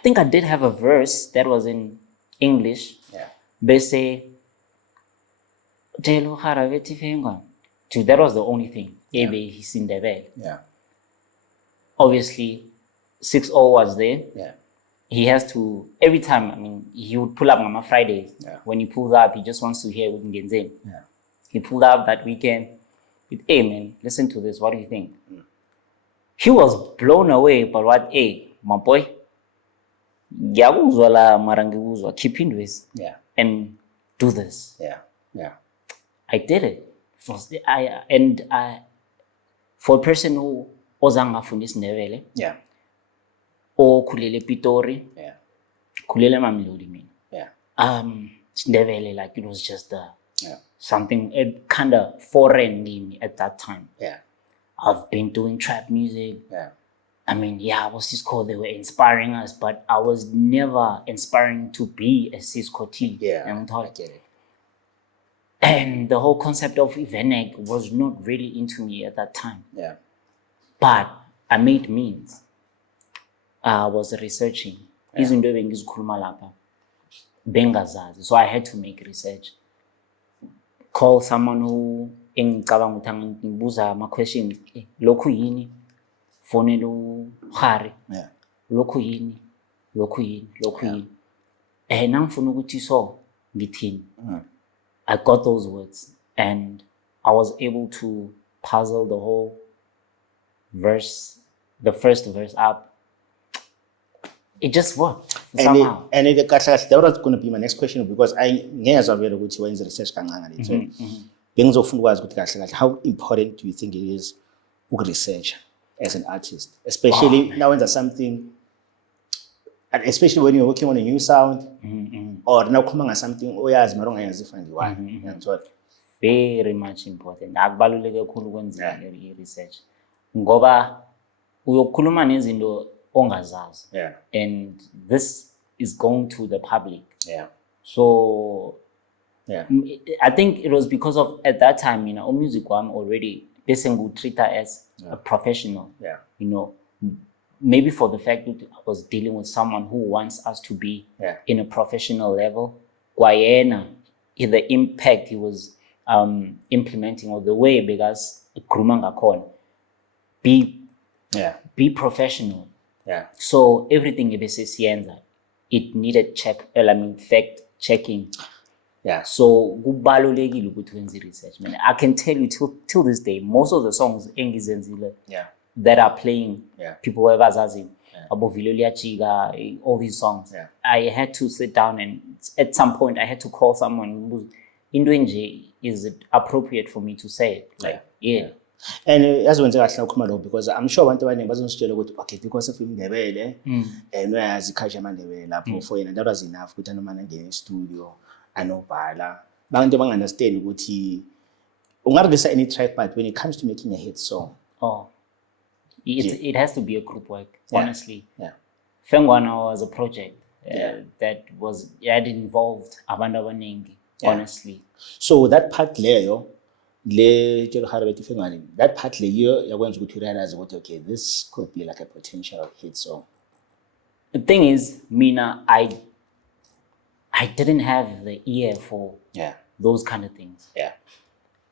think I did have a verse that was in English. Yeah. Bese. That was the only thing. Yeah. Obviously, 6-0 was there. Yeah. He has to, every time, I mean, he would pull up on my Fridays. Yeah. When he pulls up, he just wants to hear what Ngenzen. Yeah. He pulled up that weekend with, hey man, listen to this, what do you think? He was blown away by what, hey, my boy, keep in this and do this. Yeah. Yeah. I did it. For a person who ozanga fundis Ndebele, or kulele Pitori, kulele Mamelodi mina. Ndebele, like it was just something kind of foreign in me at that time. Yeah. I've been doing trap music. Yeah. I mean, yeah, was Cisco, they were inspiring us, but I was never inspiring to be a Cisco T. Yeah, And I get it. and the whole concept of Evenek was not really into me at that time. Yeah. But I made means. I was researching. Izinto ebengizikhuluma lapha bengazazi. So I had to make research. Call someone who engicabanga ukuthi angibuza ama-questions. Lokhu yini? Fonela uHari. Yeah. Lokhu yini? Lokhu yini? Lokhu yini? Nangifuna ukuthi so ngithini. I got those words and I was able to puzzle the whole verse, the first verse up. It just worked somehow. And that was going to be my next question because I ngezwa vele ukuthi wenza research kancane letho. Bengizofuna ukwazi ukuthi kahle kahle how important do you think it is research as an artist, especially now when there's something, and especially when you're working on a new sound or now ukhuluma something oyazi mara ungayazi ifana ndiwani. Very much important. Akubaluleke kakhulu ukwenza research ngoba uyokhuluma nezinto ongazazi. And this is going to the public. So I think it was because of at that time, you know, music one already would treat her as a professional. You know, maybe for the fact that I was dealing with someone who wants us to be in a professional level. Kwayena, the impact he was implementing or the way because be professional. So everything it needed fact checking. So kubalulekile ukuthi wenze research. Man, I can tell you till this day, most of the songs that are playing, people who abazazi, Abo Vilo Liachiga, all these songs. I had to sit down and at some point I had to call someone who Indwenje, is it appropriate for me to say it? And as when because I'm sure one time bazongitshela okay because of Ndebele and uyazi ikhaya amandebele lapho for yena that was enough ukuthi anoma ngene studio anobhala abantu bangunderstand ukuthi ungarelease any track but when it comes to making a hit song it has to be a group work honestly. Fengwana was a project that had involved abantu abaningi honestly. So that part leyo that part you're going to realize what okay, this could be like a potential hit song. The thing is, Mina, I didn't have the ear for those kind of things.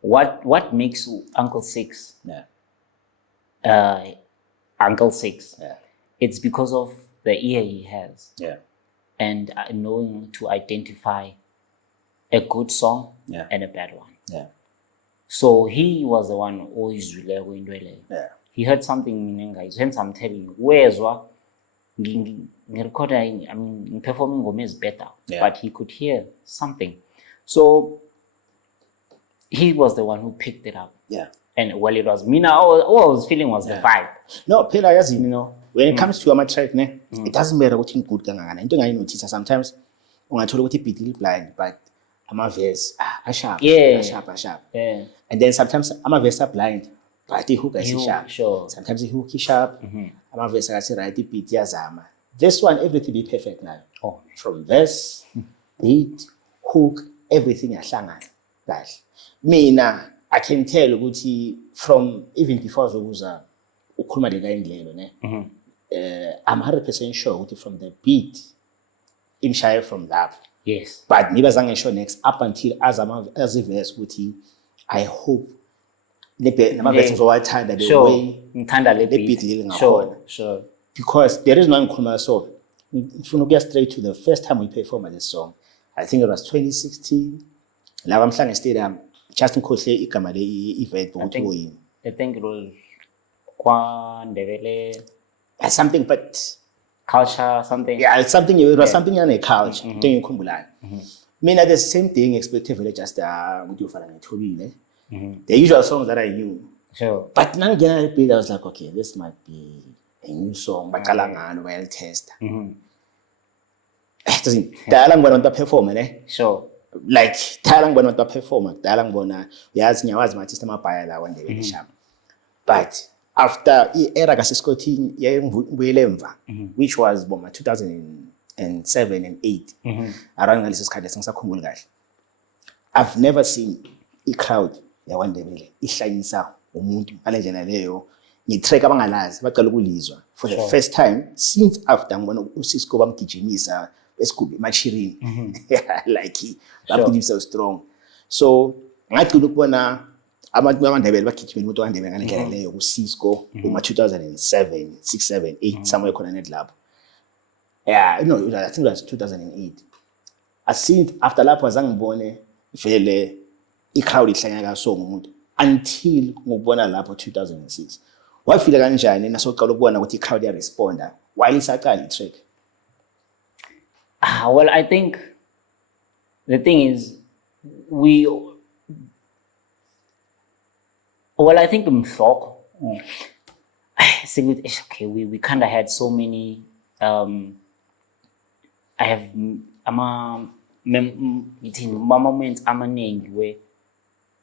What makes Uncle Six Uncle Six? It's because of the ear he has. And knowing to identify a good song and a bad one. So he was the one who always really he heard something guys. Hence I'm telling you, where's what performing Gomez is better, but he could hear something. So he was the one who picked it up. And while it was Mina, all I was feeling was the vibe. No, Pela, as you know, when it comes to your track, it doesn't matter what you good I notice sometimes when I told you what blind, but I'm a verse, sharp. And then sometimes I'm a verse blind, but the hook is sharp. Sometimes the hook is sharp. I'm a verse I say right the beat yazama. This one everything be perfect now. From verse, beat, hook, everything ahlangana. Like mina, I can tell ukuthi from even before Zoguza ukhuluma le line lelo I'm 100% sure ukuthi from the beat imshaya from that. Yes. But nibazange show next up until as a verse ukuthi I hope nama verses owathanda the way the beat lili ngakhona. Sure. Because there is no ngikhuluma so ngifuna ukuya straight to the first time we performed this song. I think it was 2016 la Mhlanga Stadium just ngikhohle igama le event ukuthi uyini. I think it was KwaNdebele something but culture something. It's something it was something on a couch into ngikhumbulayo. Mina the same thing expected vele just ukuthi ufana ngithobile. The usual songs that I knew. Sure. But nangena le beat I was like okay this might be a new song baqala ngalo bayal test. Dala ngibona abantu perform Sure. Like dala ngibona abantu perform dala ngibona uyazi nyawazi artist amabhaya la wandebele sharp. But after i-era kaSisco T yayibuyele emva, which was boma 2007 and 8, around ngaleso sikhathi sengisakhumbula kahle. I've never seen i-crowd yaKwaNdebele ihlanyisa umuntu ngalendlela leyo. Ngitrack abangalazi baqala ukulizwa for the first time since after ngibona uSisco bamgijimisa esigubhi eMachirini, like bamgijimisa strong. So ngacula ukubona abantu bamaNdebele bagijimela umuntu waNdebele ngalendlela leyo kuSisco uma 2007, 6, 7, 8 somewhere khona net lapho. Yeah, no, I think it was 2008. I seen after lapho azangibone vele i-crowd ihlanyaka so ngumuntu until ngubona lapho 2006. Wafika kanjani nasoqala ukubona ukuthi i-crowd ya-responda while isaqala i-track? Well, I think the thing is I think Mhloko, okay, we kind of had so many, I have moments where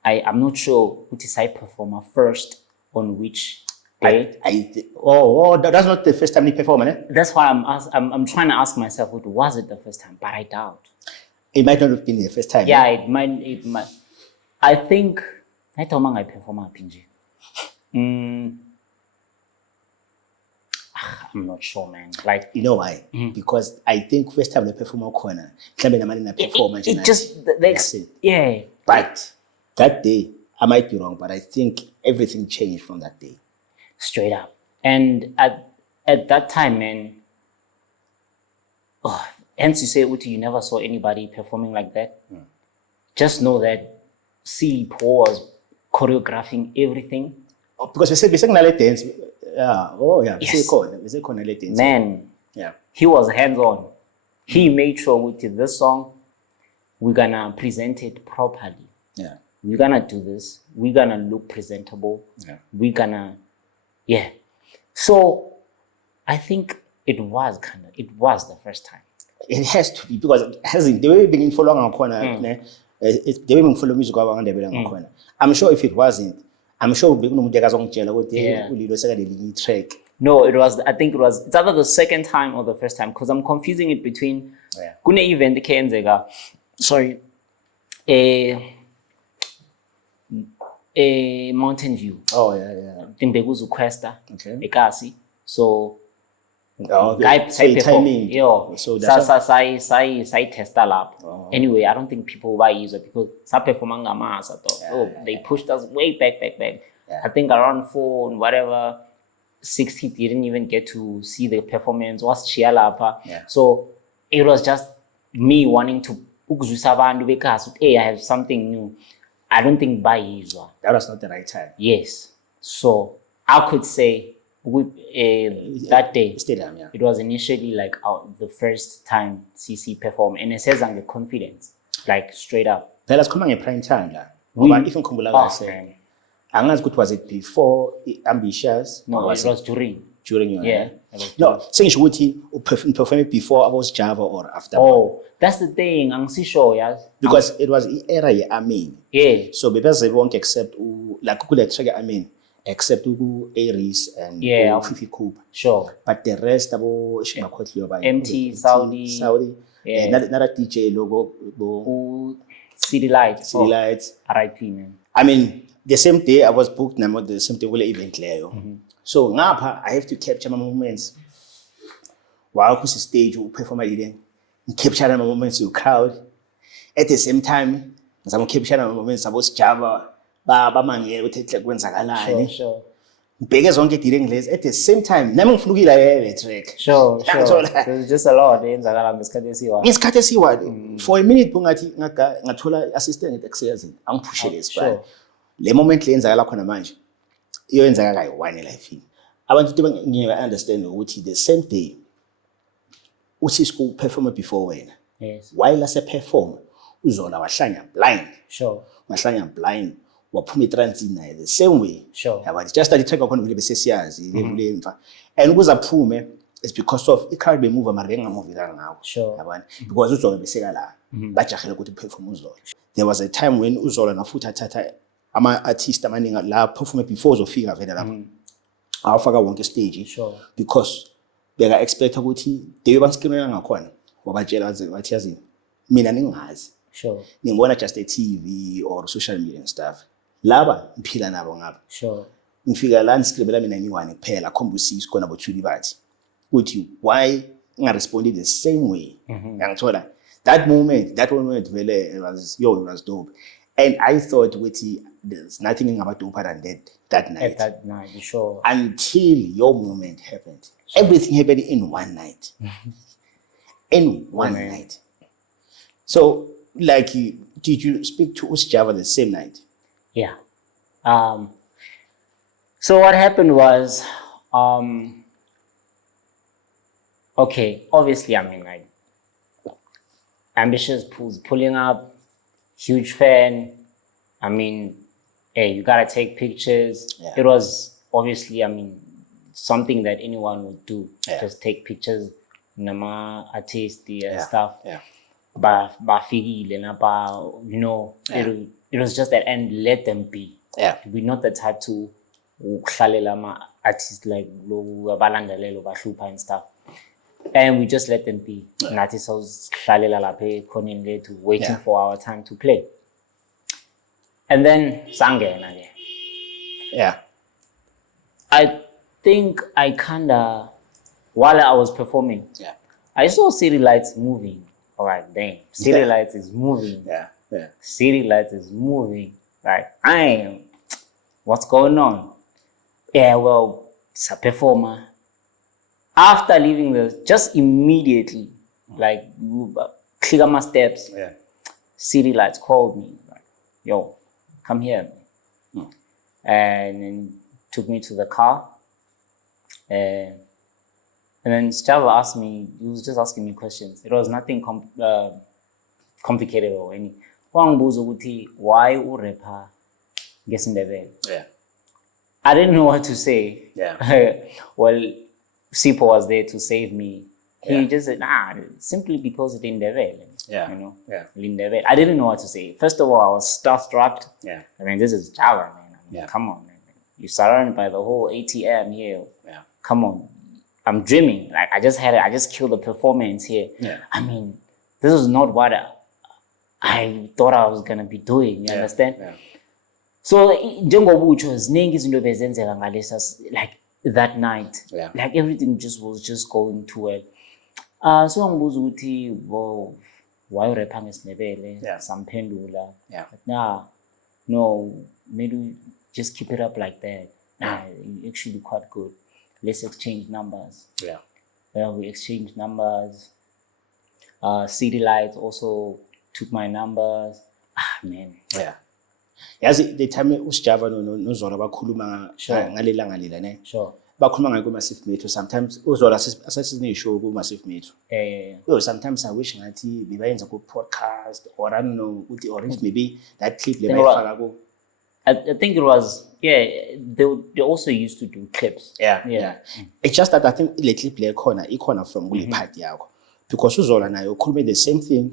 I'm not sure which is I performer first on which day. That's not the first time you perform, eh? That's why I'm trying to ask myself, was it the first time? But I doubt. It might not have been the first time. Yeah, it might. I think I told I perform at PNG. I'm not sure, man. Like, you know why? Because I think first time the performer corner, performance. It just yeah. But that day, I might be wrong, but I think everything changed from that day. Straight up. And at that time, man, hence you say, Uti, you never saw anybody performing like that. Just know that Paul was choreographing everything. Because we said dance. We say dance. Man, yeah, he was hands-on. He made sure with this song, we're gonna present it properly. Yeah. We're gonna do this. We're gonna look presentable. Yeah. We're gonna, yeah. So I think it was the first time. It has to be, because it hasn't. The way we've been following corner, the way we follow music corner. I'm sure if it wasn't, I'm sure we'd be track. No, I think it's either the second time or the first time, because I'm confusing it between Kune event Kenzega. Sorry. A Mountain View. Oh yeah. Timbeguzu Questa. Okay. Ekasi. So timing. So sai testa lab. Anyway, I don't think people buy user because sa performing they pushed us way back. Yeah. I think around 4 and whatever 60 didn't even get to see the performance. Was Chialapa. Yeah. So it was just me wanting to hey, I have something new. I don't think buy user. That was not the right time. Yes. So I could say that day, Stadium, yeah. It was initially like the first time CC performed, and it says the confidence, like straight up. That was coming in prime time, like. Even Kumbula said, angazi ukuthi was it before Ambitious? No, it was during. During your yeah. No, saying ukuthi perform it before I was Java or after. Oh, that's the thing. I'm so sure, yes. Because it was the era Amin. Yeah. So because they won't accept like track Amin. Except Aries and Fifi Coupe. Sure. But the rest about MT, Saudi. Yeah. Another DJ logo. City Lights. RIP, man. I mean, the same day I was booked, the same day we event Leo. So ngapha I have to capture my moments. While I stage you perform it, capture my moments with crowd. At the same time, I'm capture my moments about Java. Sure. Bigger song get at the same time. Never track. Sure. There's just a lot. It's courtesy word. For a minute, ngatola assistant exercise. I'm pushing this. Le moment lenzakala khona manje. Iyo yenzaka kayi-1 life. Abantu to understand ukuthi the same day uSisco perform before wena. Yes. While as a perform, uzola wahlanya blind. Sure. Wahlanya blind. Waphuma transit naye the same way. Sure. Yabona just that track wakhona vele besesiyazi level emva. And ukuze aphume is because of iCaribbean move amarenga move ngawo. Sure. Yabona because uzola beseka la. Bajahela ukuthi perform uzola. There was a time when uzola nafuthi athatha ama artist amaningi la perform before uzofika vele lapha. awufaka wonke stage Sure. because beka expect ukuthi dewe bangiscreenela ngakhona wabatshela wathi yazini mina ningazi Sure. ngibona just a TV or social media and stuff laba ngiphila nabo ngapha Sure. ngifika la ngiscribela mina ngiwane kuphela khomba usisi khona bothuli bathi ukuthi why ngaresponded the same way ngangithola that moment vele it was dope and I thought ukuthi there's nothing about doper than that night At that night, sure. until your moment happened. Everything happened in one night. In one night. So, like, did you speak to Usjava the same night? Yeah. So what happened was, okay, obviously, I mean, like, Ambitious pulling up, huge fan. I mean, hey, you gotta take pictures. Yeah. It was obviously, I mean, something that anyone would do. Yeah. Just take pictures, nama artist, Yeah. stuff. Yeah. Ba figile na ba, you know, it was just that, and let them be. Yeah. We're not the type to ukuhlalela ama artists like lo abalandelelo bahlupha and stuff. And we just let them be. Nathi sawuhlalela lapha ekhoneni lethu waiting for our time to play. And then sangena ke. Yeah. I think I kinda, while I was performing, Yeah. I saw City Lights moving. All right, dang. City Lights is moving. Yeah. Yeah. City Lights is moving. Like, what's going on? Yeah, well, it's a performer. After leaving just immediately, like, clear my steps, Yeah. City Lights called me. Like, yo, come here. And then took me to the car. And then Sjava asked me, he was just asking me questions. It was nothing complicated or any. Wangibuza ukuthi why urapper ngesindebele? Yeah. I didn't know what to say. Yeah. Well, Sipo was there to save me. He Yeah. just said, simply because it's Indebele. Yeah. You know? Yeah. Lindebele. I didn't know what to say. First of all, I was starstruck. Yeah. I mean, this is Java, man. I mean, Yeah. come on, man. You're surrounded by the whole ATM here. Yeah. Come on. I'm dreaming. Like, I just killed the performance here. Yeah. I mean, this is not what I thought I was going to be doing. You understand? Yeah. So, njengoba utsho ziningi izinto bezenzeka ngalesa, like that night. Yeah. Like everything was just going to well. So ngibuza ukuthi, wow, why urapper ngesindebele? Yeah. Samphendula. Yeah. Nah, no, maybe just keep it up like that. Nah, you're actually quite good. Let's exchange numbers. Yeah. We exchanged numbers. City Lights also took my numbers. Man. Yeah. Yazi the time uSjava noZola bakhuluma Sure. ngalela ne. Sure. Bakhuluma ngayo Massive Metro sometimes uZola asasine show ku Massive Metro. Yo, sometimes I wish ngathi bebayenza ku podcast or I don't know or if maybe that clip le bayifaka ku. I think it was, they also used to do clips. Yeah. It's just that I think le clip le ikhona from kule part yakho because uZola nayo ukhulume the same thing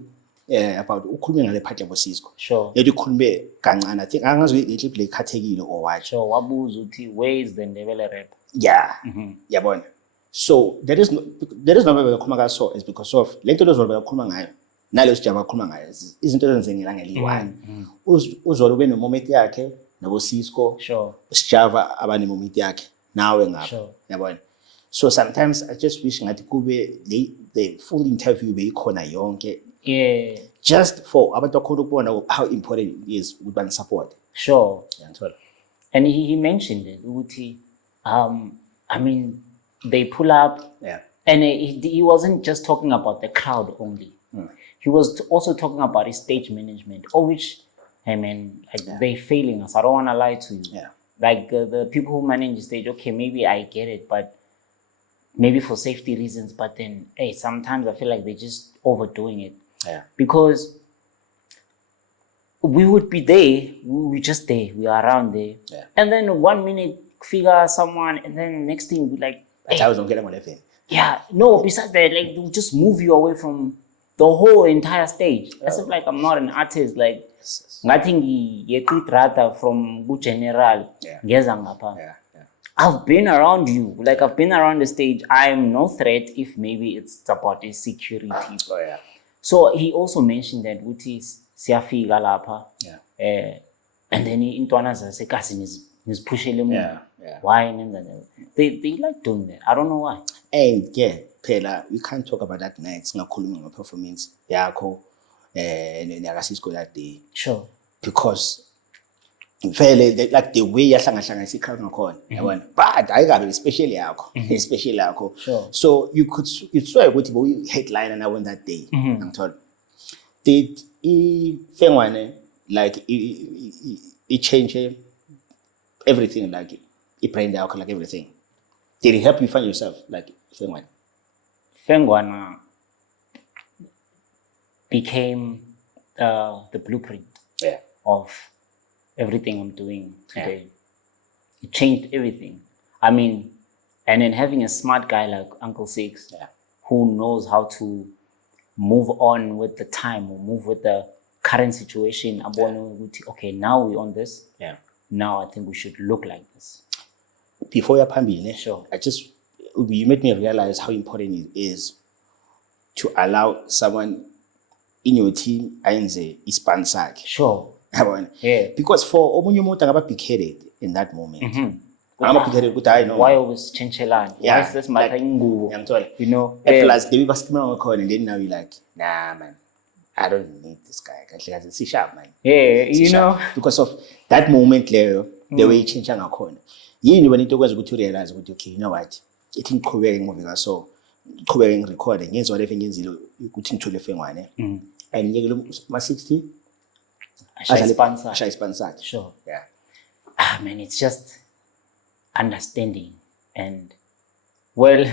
about ukhulume ngale part yabo Cisco. Sure. Yedi ukhulume kancane I think angazi le clip le ikhathekile or what. So wabuza uthi where is the Ndebele rap? Yeah. Yabona. So there is no bekhuluma ngaso is because of lento leZola bekhuluma ngayo nalo sijaba bekhuluma ngayo izinto ezenzekela ngeliwani. uZola ube no moment yakhe nabo Cisco. Sure. Sijava abane moment yakhe nawe ngapha. Sure. Yabona. So sometimes I just wish ngathi kube the full interview beyikhona yonke. Yeah. Just for abantu akhona ukubona how important it is ukuthi bani support. Sure. Yanthola. And he mentioned it. Ukuthi, I mean, they pull up. Yeah. And he wasn't just talking about the crowd only. He was also talking about his stage management, of which, I mean, like they're failing us. I don't want to lie to you. Yeah. Like the people who manage the stage, okay, maybe I get it, but maybe for safety reasons. But then, hey, sometimes I feel like they're just overdoing it. Yeah. Because we would be there, we just there, we are around there. Yeah. And then 1 minute figure someone, and then next thing we like, But I was not getting on FM. yeah, no, besides that, like they'll just move you away from the whole entire stage. As if like I'm not an artist, like nothing ye rata from good general. Yeah. Ngeza ngapha. Yeah. I've been around you. Like, I've been around the stage. I'm no threat if maybe it's about a security. Oh, yeah. So he also mentioned that uthi siyafika lapha. Yeah. And then intwana zasekasi niziphushele emuva. Yeah. Why nenza njalo? They like doing that. I don't know why. And yeah, phela we can't talk about that night singakhuluma nge-performance yakho neyaka-Cisco that day. Sure. Because vele like the way yahlangahlanganisa ikhawunt ngakhona yabona, but ayikabi especially yakho. Sure. So you'd swear ukuthi boyi-headliner now on that day. Ngithola did ifengwane like it change everything, like i-brand yakho, like everything? Did it help you find yourself, like Fengwana? Fengwana became the blueprint of everything I'm doing today. It changed everything. I mean, and then having a smart guy like Uncle Six, who knows how to move on with the time or move with the current situation. Okay, now we're on this. Now I think we should look like this. Before you're phambili, sure. You made me realize how important it is to allow someone in your team ayenze sponsor. Sure. Yeah. Because for omunye umuntu angaba big-headed in that moment. Why always chinchelani? Why is this matter ingubo? You know. Plus, they will scream on and then now you're like, nah, man, I don't need this guy. It's sharp, man. Yeah, you know. Because of that moment, Leo, the way you change on a corner. You when it was good to realize, okay, you know what? It in covering moving so covering recording. Yes, whatever you could into the Fengwane. And you my 60. Shy sponsor. Sure. Yeah. Man, it's just understanding and well,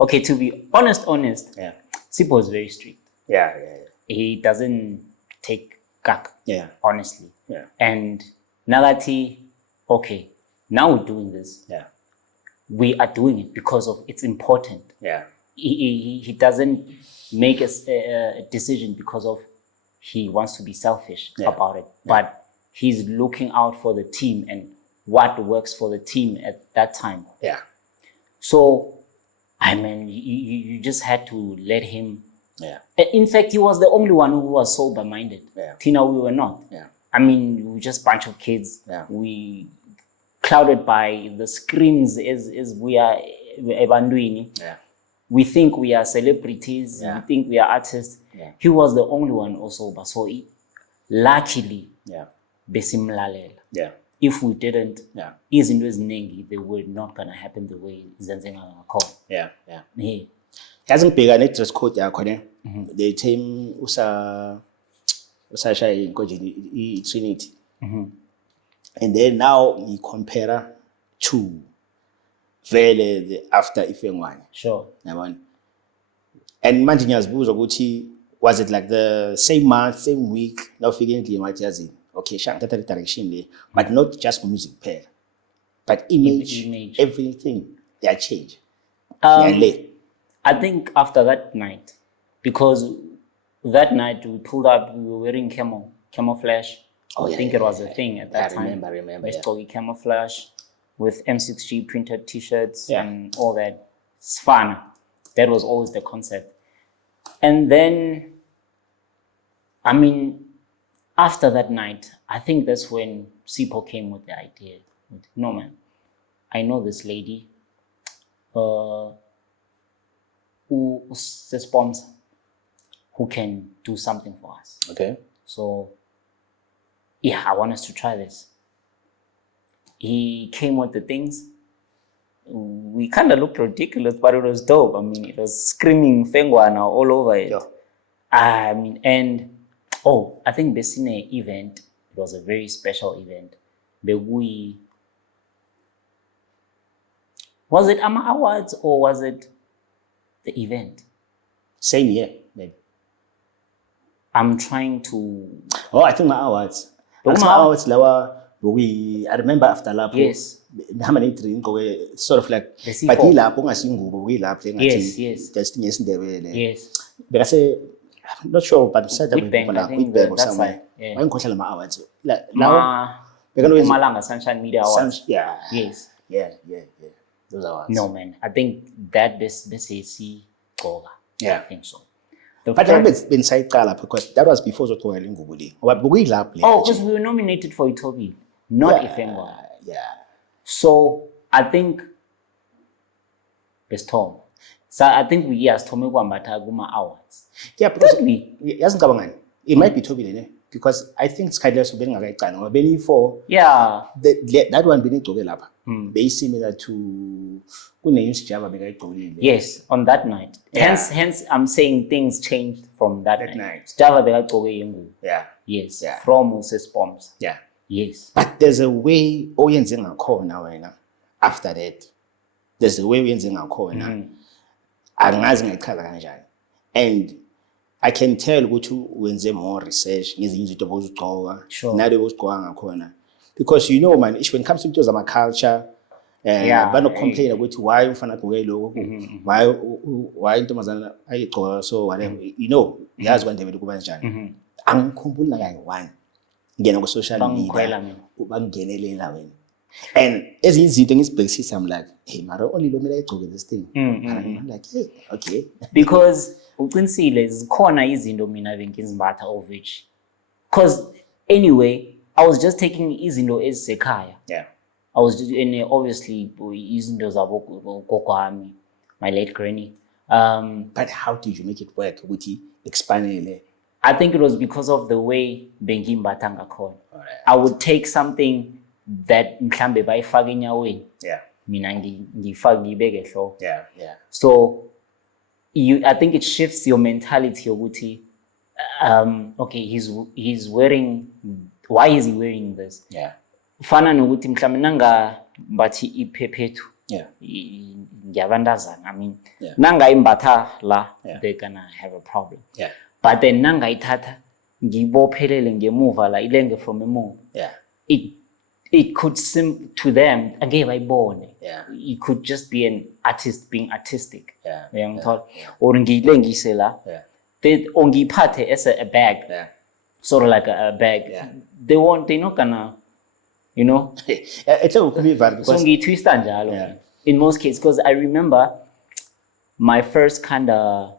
okay, to be honest, Sipho is very strict. Yeah. He doesn't take kak. Yeah. Honestly. Yeah. And Nagati, okay, now we're doing this. Yeah. We are doing it because of it's important. Yeah. He doesn't make a decision because of he wants to be selfish about it, but he's looking out for the team and what works for the team at that time. Yeah. So, I mean, you just had to let him. Yeah. In fact, he was the only one who was sober-minded. Yeah. Tina, we were not. Yeah. I mean, we were just a bunch of kids. Yeah. We clouded by the screams as we are Ebandwini. Yeah. We think we are celebrities. Yeah. We think we are artists. Yeah. He was the only one also. But so luckily, besimlalela. Yeah. If we didn't, izinto eziningi, they were not gonna happen the way zenzenga ngakhona. Yeah. Yazi ngibheka ne-dress code yakho ne. The team usashaya inkonjeni i-Trinity. And then now we compare to vele the after Ifengwane. Sure. And manje ngiyazibuza ukuthi was it like the same month, same week, now figuring the yazi, okay, shang that direction there, but not just music pair, but image. Everything they change. I think after that night, because that night we pulled up, we were wearing camouflage. I think it was a thing at that time. I remember. Let's call it camouflage with M6G printed T-shirts and all that. It's fun. That was always the concept. And then, I mean, after that night, I think that's when Sipho came with the idea. No, man, I know this lady who's a sponsor who can do something for us. Okay. So, I want us to try this. He came with the things. We kind of looked ridiculous, but it was dope. I mean, it was screaming Fengwana all over it. I mean, and I think Besine event, it was a very special event. Was it AMA Awards or was it the event? Same year, maybe. I'm trying to. I think my awards. Awards, I remember after lap. Yes. How many drink sort of like, but he lap, we lap. Yes. Testing isn't Yes. Because I'm not sure, but said that Witbank or somewhere. I'm calling my awards. Now, we're going to Malanga Sunshine Media Awards. Yeah. Yes. yeah. Those are ones. No, man. I think that this is Goga. Yeah. I think so. The But first- it's been side color because that was before Zotwell in Gubuli. because we were nominated for Itobi, not Ifengwa. Yeah. So I think best Tom. So I think we Tommy Wambata Guma Awards. Yeah, because Could be. it might be Toby because I think it's kind of being a belly for Yeah. that one being Toby Lapa. Very similar to Java. Yes, on that night. Yeah. Hence I'm saying things changed from that That night. night. Java Bega Toge Yengu. Yeah. Yes. Yeah. From Moses Bombs. Yeah. Yes. But there's a way Oyenzing a call now after that. There's a way Oyenzing a call now. And I can tell ukuthi wenze more research ngezinye izinto obuzugcoka Sure. nale obuzigcoka ngakhona because you know man when it comes to into zama culture complain ukuthi why ufana gqoke lokho why intombazana ayigcoka so whatever you know yazi kwandebele kuba njani angikhumbuli nakayi one ngena ku social Bangikhwela media mina. bangigenelela wena and ezinye izinto ngisibhekisisa I'm like hey mara only lo mina ayigcoke this thing and I'm like hey okay Because uqinisile zikhona izinto mina bengizimbatha of which because anyway I was just taking izinto ezisekhaya. yeah I was just, and obviously izinto zabo gogo wami, my late granny. but how did you make it work ukuthi expandele I think it was because of the way bengimbatha ngakhona. Alright. I would take something that mhlambe bayifaka enyaweni yeah mina ngifake ngibeke ehloko. yeah So I think it shifts your mentality yokuthi okay he's wearing, why is he wearing this? yeah Fana nokuthi mhlambe nanga bathi iphephethu yeah ngiyabandazana. I mean Yeah. nanga imbatha la Yeah. they're gonna have a problem. yeah But then nanga ithatha ngibophelele ngemuva la ilenge from emuva. yeah It could seem to them angeke bayibone. Yeah. It could just be an artist being artistic. Yeah. Uyangithola? Or ngiyilengise la. yeah They ongiphathe as a bag. yeah Sort of like a bag. Yeah. They're not gonna, you know. it's a be valid So because ngiyitwista njalo. Yeah. In most cases, because I remember my first kind of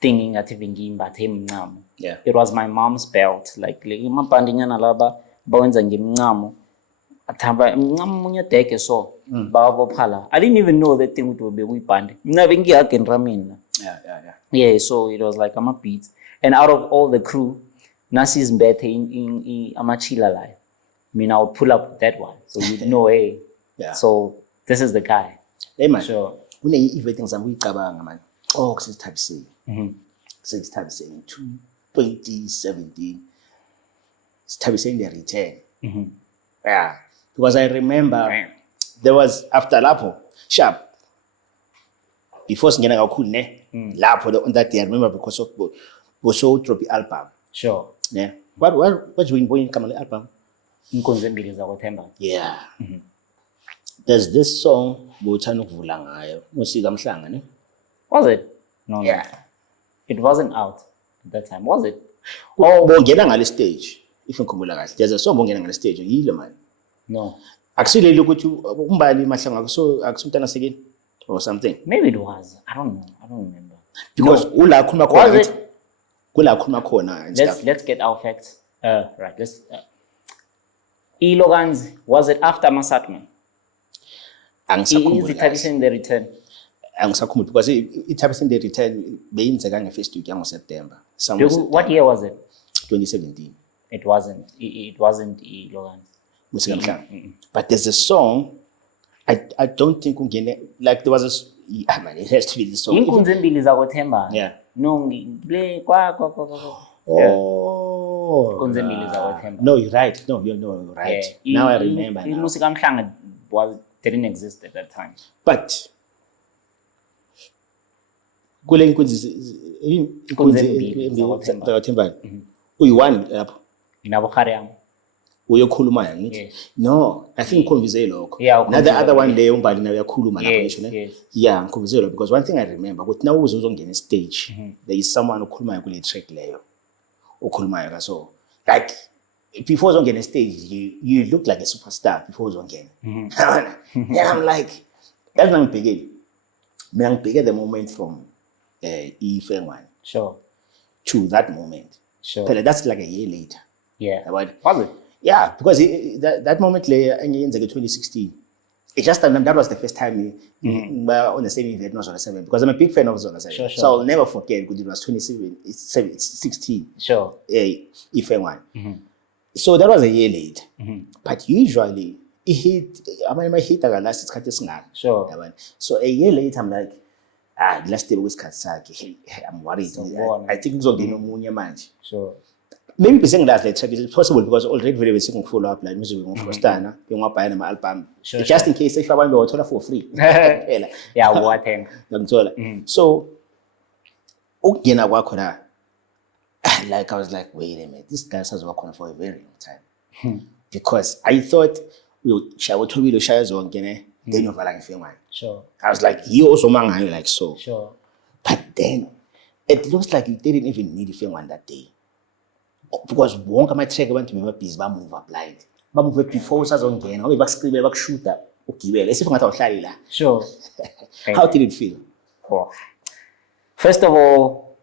thing ngathi bengimbathe imncamo. yeah It was my mom's belt. Like imabhandinyana laba bawenza ngemncamo. Athamba imncamo munye deke so bawabophala. I didn't even know that thing would be uyibhande. Mina bengiyaga enramini. yeah Yeah, so it was like I'm a beat. And out of all the crew, Nasi's better in Amachila life. I mean, I would pull up that one. So you know, hey. Yeah. So this is the guy. hey man Sure. kune-event ngizama ukuyicabanga man kusesithabiseni sesithabiseni 2017 sithabiseni the return yeah because I remember there was after lapho sharp before singena kakhulu ne lapho on that day I remember because of so drop album Sure. yeah what you invoice kama le album Inkonzo embili zakothemba. yeah there's this song bothanda ukuvula ngayo musika mhlanga ne Was it? No, Yeah. no. It wasn't out at that time, was it? bongena ngale stage if ngikhumbula kahle there's a song bongena ngale stage yilo man No. akusileli ukuthi umbali mahlanga akusumntana sekeni or something Maybe it was. I don't know. I don't remember. because ula khuluma Was khona it? kula khuluma khona and stuff Let's get our facts. Right. Let's. Iloganzi, was it after Masatman? angisakhumbuli kahle. Is the return? Angisakhumbuli because ithabiseni the return beyenzeka nge1st week yango September somewhere What year was it? 2017 It wasn't. It wasn't Iloganzi. musika mhlanga but there's a song I don't think ungene like there was a man it has to be the song Inkunzi embili zakothemba. Yeah. No, ngile kwa. oh Inkunzi embili zakothemba. no you're right no you're right now I remember now Musika mhlanga didn't exist at that time. but kule inkunzi embili zakothemba. zakothemba uyi-one lapho Inabokhari yami. uyokhulumayo ngithi Yes. no I think ngikhombise lokho Yeah, na the ukhombize other one lokho. leyo umbali nayo uyakhuluma lapho Yes, ngisho ne yes. yeah ngikhombise lokho because one thing I remember ukuthi now uzongena stage there is someone okhulumayo kule track leyo okhulumayo so like before uzongena stage, you look like a superstar before uzongena. And I'm like, that's not big. I'm big at the moment from E1 Sure. to that moment. Sure. But that's like a year later. Yeah. Was it? Yeah, because that moment later, in 2016, it just that was the first time we were on the same event, not Zona 7, because I'm a big fan of Zona 7. Sure. So I'll never forget because it was 16. Sure. E1. So that was a year late. But usually, it hit, I hit the last cut. Sure. Yabona? So a year later, I'm like, last day with Katsaki, I'm worried. I think it's only no moon manje. Sure. Maybe we sing that later. It's possible because already very singing follow up like music we first time. You want buy my album. Sure. Just in case if I want to for free. Yeah, what then? So, again, I work on that. Like I was like, wait a minute, this guy has worked on for a very long time. Because I thought we would share what we do share on then you like film man. Sure. I was like, you also man like so. Sure. But then it looks like you didn't even need the film one that day. Because wonke ama-track abantu bebabhizi bamuva blind bamuve before usazongena ngobe bakuscribe bakushuta ugibele esifo ngathi awuhlali la. Sure. How did it feel? Oh. First of all,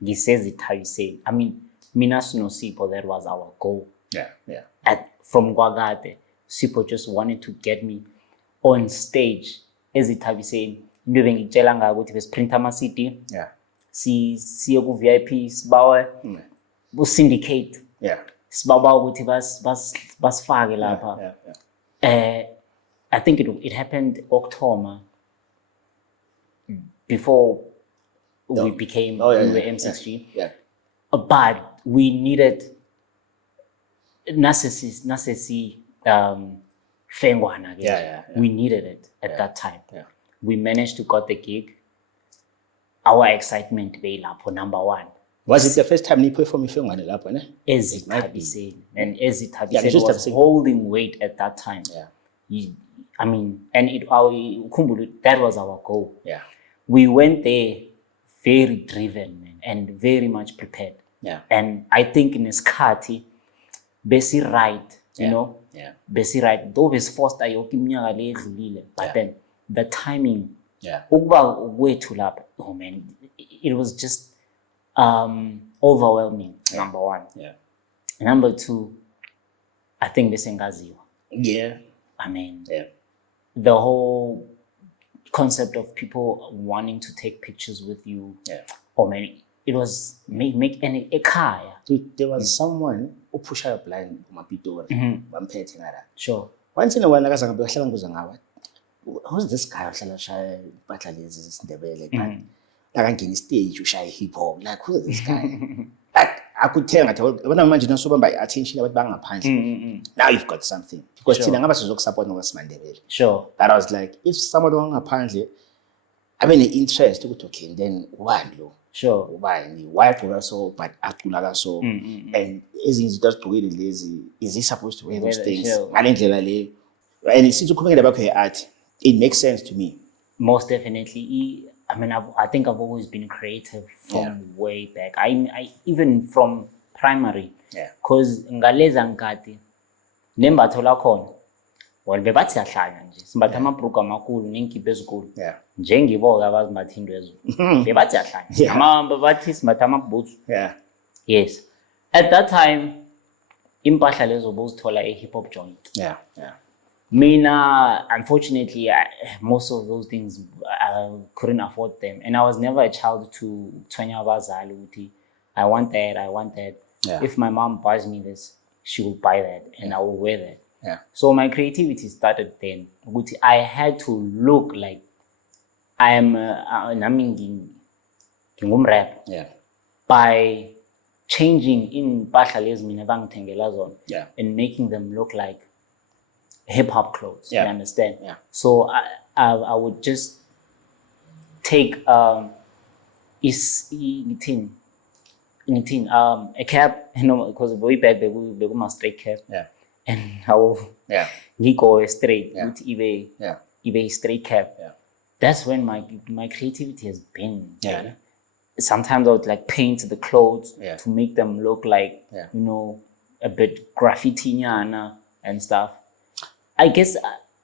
this is it how you say. I mean, Minas no Sipho, that was our goal. Yeah. From Gwagate, Sipho just wanted to get me on stage. As it how you say, into bengitshela ngako ukuthi besprint ama-CD. Yeah. siye ku VIP sibawe syndicate sibawa ukuthi basifake lapha. I think it happened October before we became we were M6G. But we needed nasesi fengwana. We needed it at that time. We managed to got the gig. Our excitement be lapho number one. Was it the first time you performed film on lapho, ne? As it had been said, and as it had been said, was holding weight at that time. I mean, and that was our goal. We went there very driven, man, and very much prepared. And I think in Skati, basi right, you know, basi right. Though was forced but then the timing. Oh man, it was just overwhelming. Number one. Number two, I think Besengaziwa. I mean, the whole concept of people wanting to take pictures with you. Oh man, it was make any a car. There was someone who pushed up line my people. Sure. Once in a while, who's this guy? But I can stage, you shy hip hop. Like, who's this guy? I could tell when I imagine so by attention about bang upon. Now you've got something. Because Tina never support no Mandeville. Sure. But I was like, if someone don't apparently have any interest to talking, then why no? Sure. Why to so but Akulaga so and is just to really lazy. Is he supposed to wear those things? And it's to coming about her art. It makes sense to me. Most definitely. I mean, I think I've always been creative from way back. I even from primary. Because ngaleza nkati nembatho lakhona wona bebathi yahlanya nje. Simbatha amabruku amakhulu nenkipa ezikulu. Njengibo-ke abazimbatha into ezulu. Bebathi yahlanya. Ama bathi simbatha amaboots. Yes. At that time, impahla lezo bozithola hip hop joint. Mina, unfortunately, most of those things I couldn't afford them, and I was never a child to Tonya Bazali. I want that. If my mom buys me this, she will buy that, and I will wear that. So my creativity started then. I had to look like I am rap by changing in Bashalez Minavang and making them look like hip-hop clothes, you understand? So I would just take a cap, you know, because way back they were my straight cap. And I will go straight with eBay straight cap. That's when my creativity has been. sometimes I would like paint the clothes Yeah. to make them look like, Yeah. you know, a bit graffiti-nyana and stuff. I guess,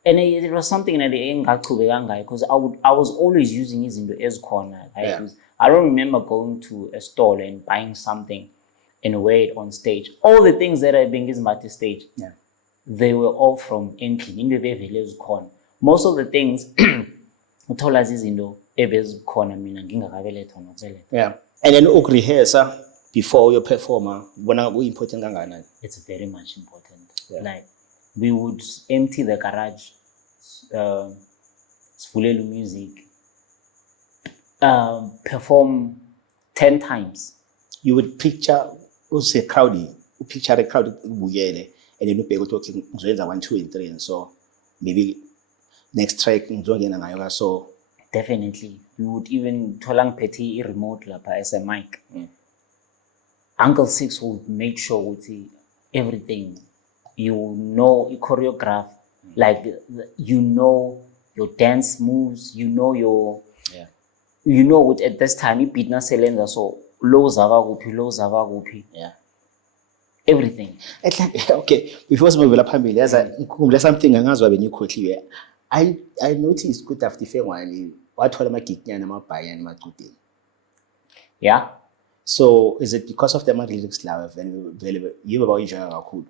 and it was something that because I was always using izinto ezikhona. Yeah. I don't remember going to a store and buying something and wear it on stage. All the things that I've been using at the stage, Yeah. they were all from endlini, into ebevele ezikhona. Most of the things uthola zizinto ebezikhona mina ngingakabelethwa nokubeletha. Yeah. And then rehearse before your performer, bona important kangakanani? It's very much important. Yeah. Like, we would empty the garage, sivulele music, perform 10 times. You would picture a crowd, you picture a crowd ubukele, and then ubheke ukuthi okay ngizoyenza 1 2 and 3 and so maybe next track ngizongena ngayo so Definitely. We would even thola ngiphethe i-remote lapha as a mic. Uncle Six would make sure ukuthi everything, you know, you choreograph, like, you know your dance moves, you know your, yeah. you know what at this time i-beat naselenza so low zava kuphi, Yeah. everything. Okay, before sibuyela phambili yaza ngikhumbula something angazwa benikhohliwe. I noticed ukuthi after ifengwane wathola amagiginyana amabhayani amacudeni. Yeah. So is it because of the lyrics lawa vele yibo abayinjoya kakhulu?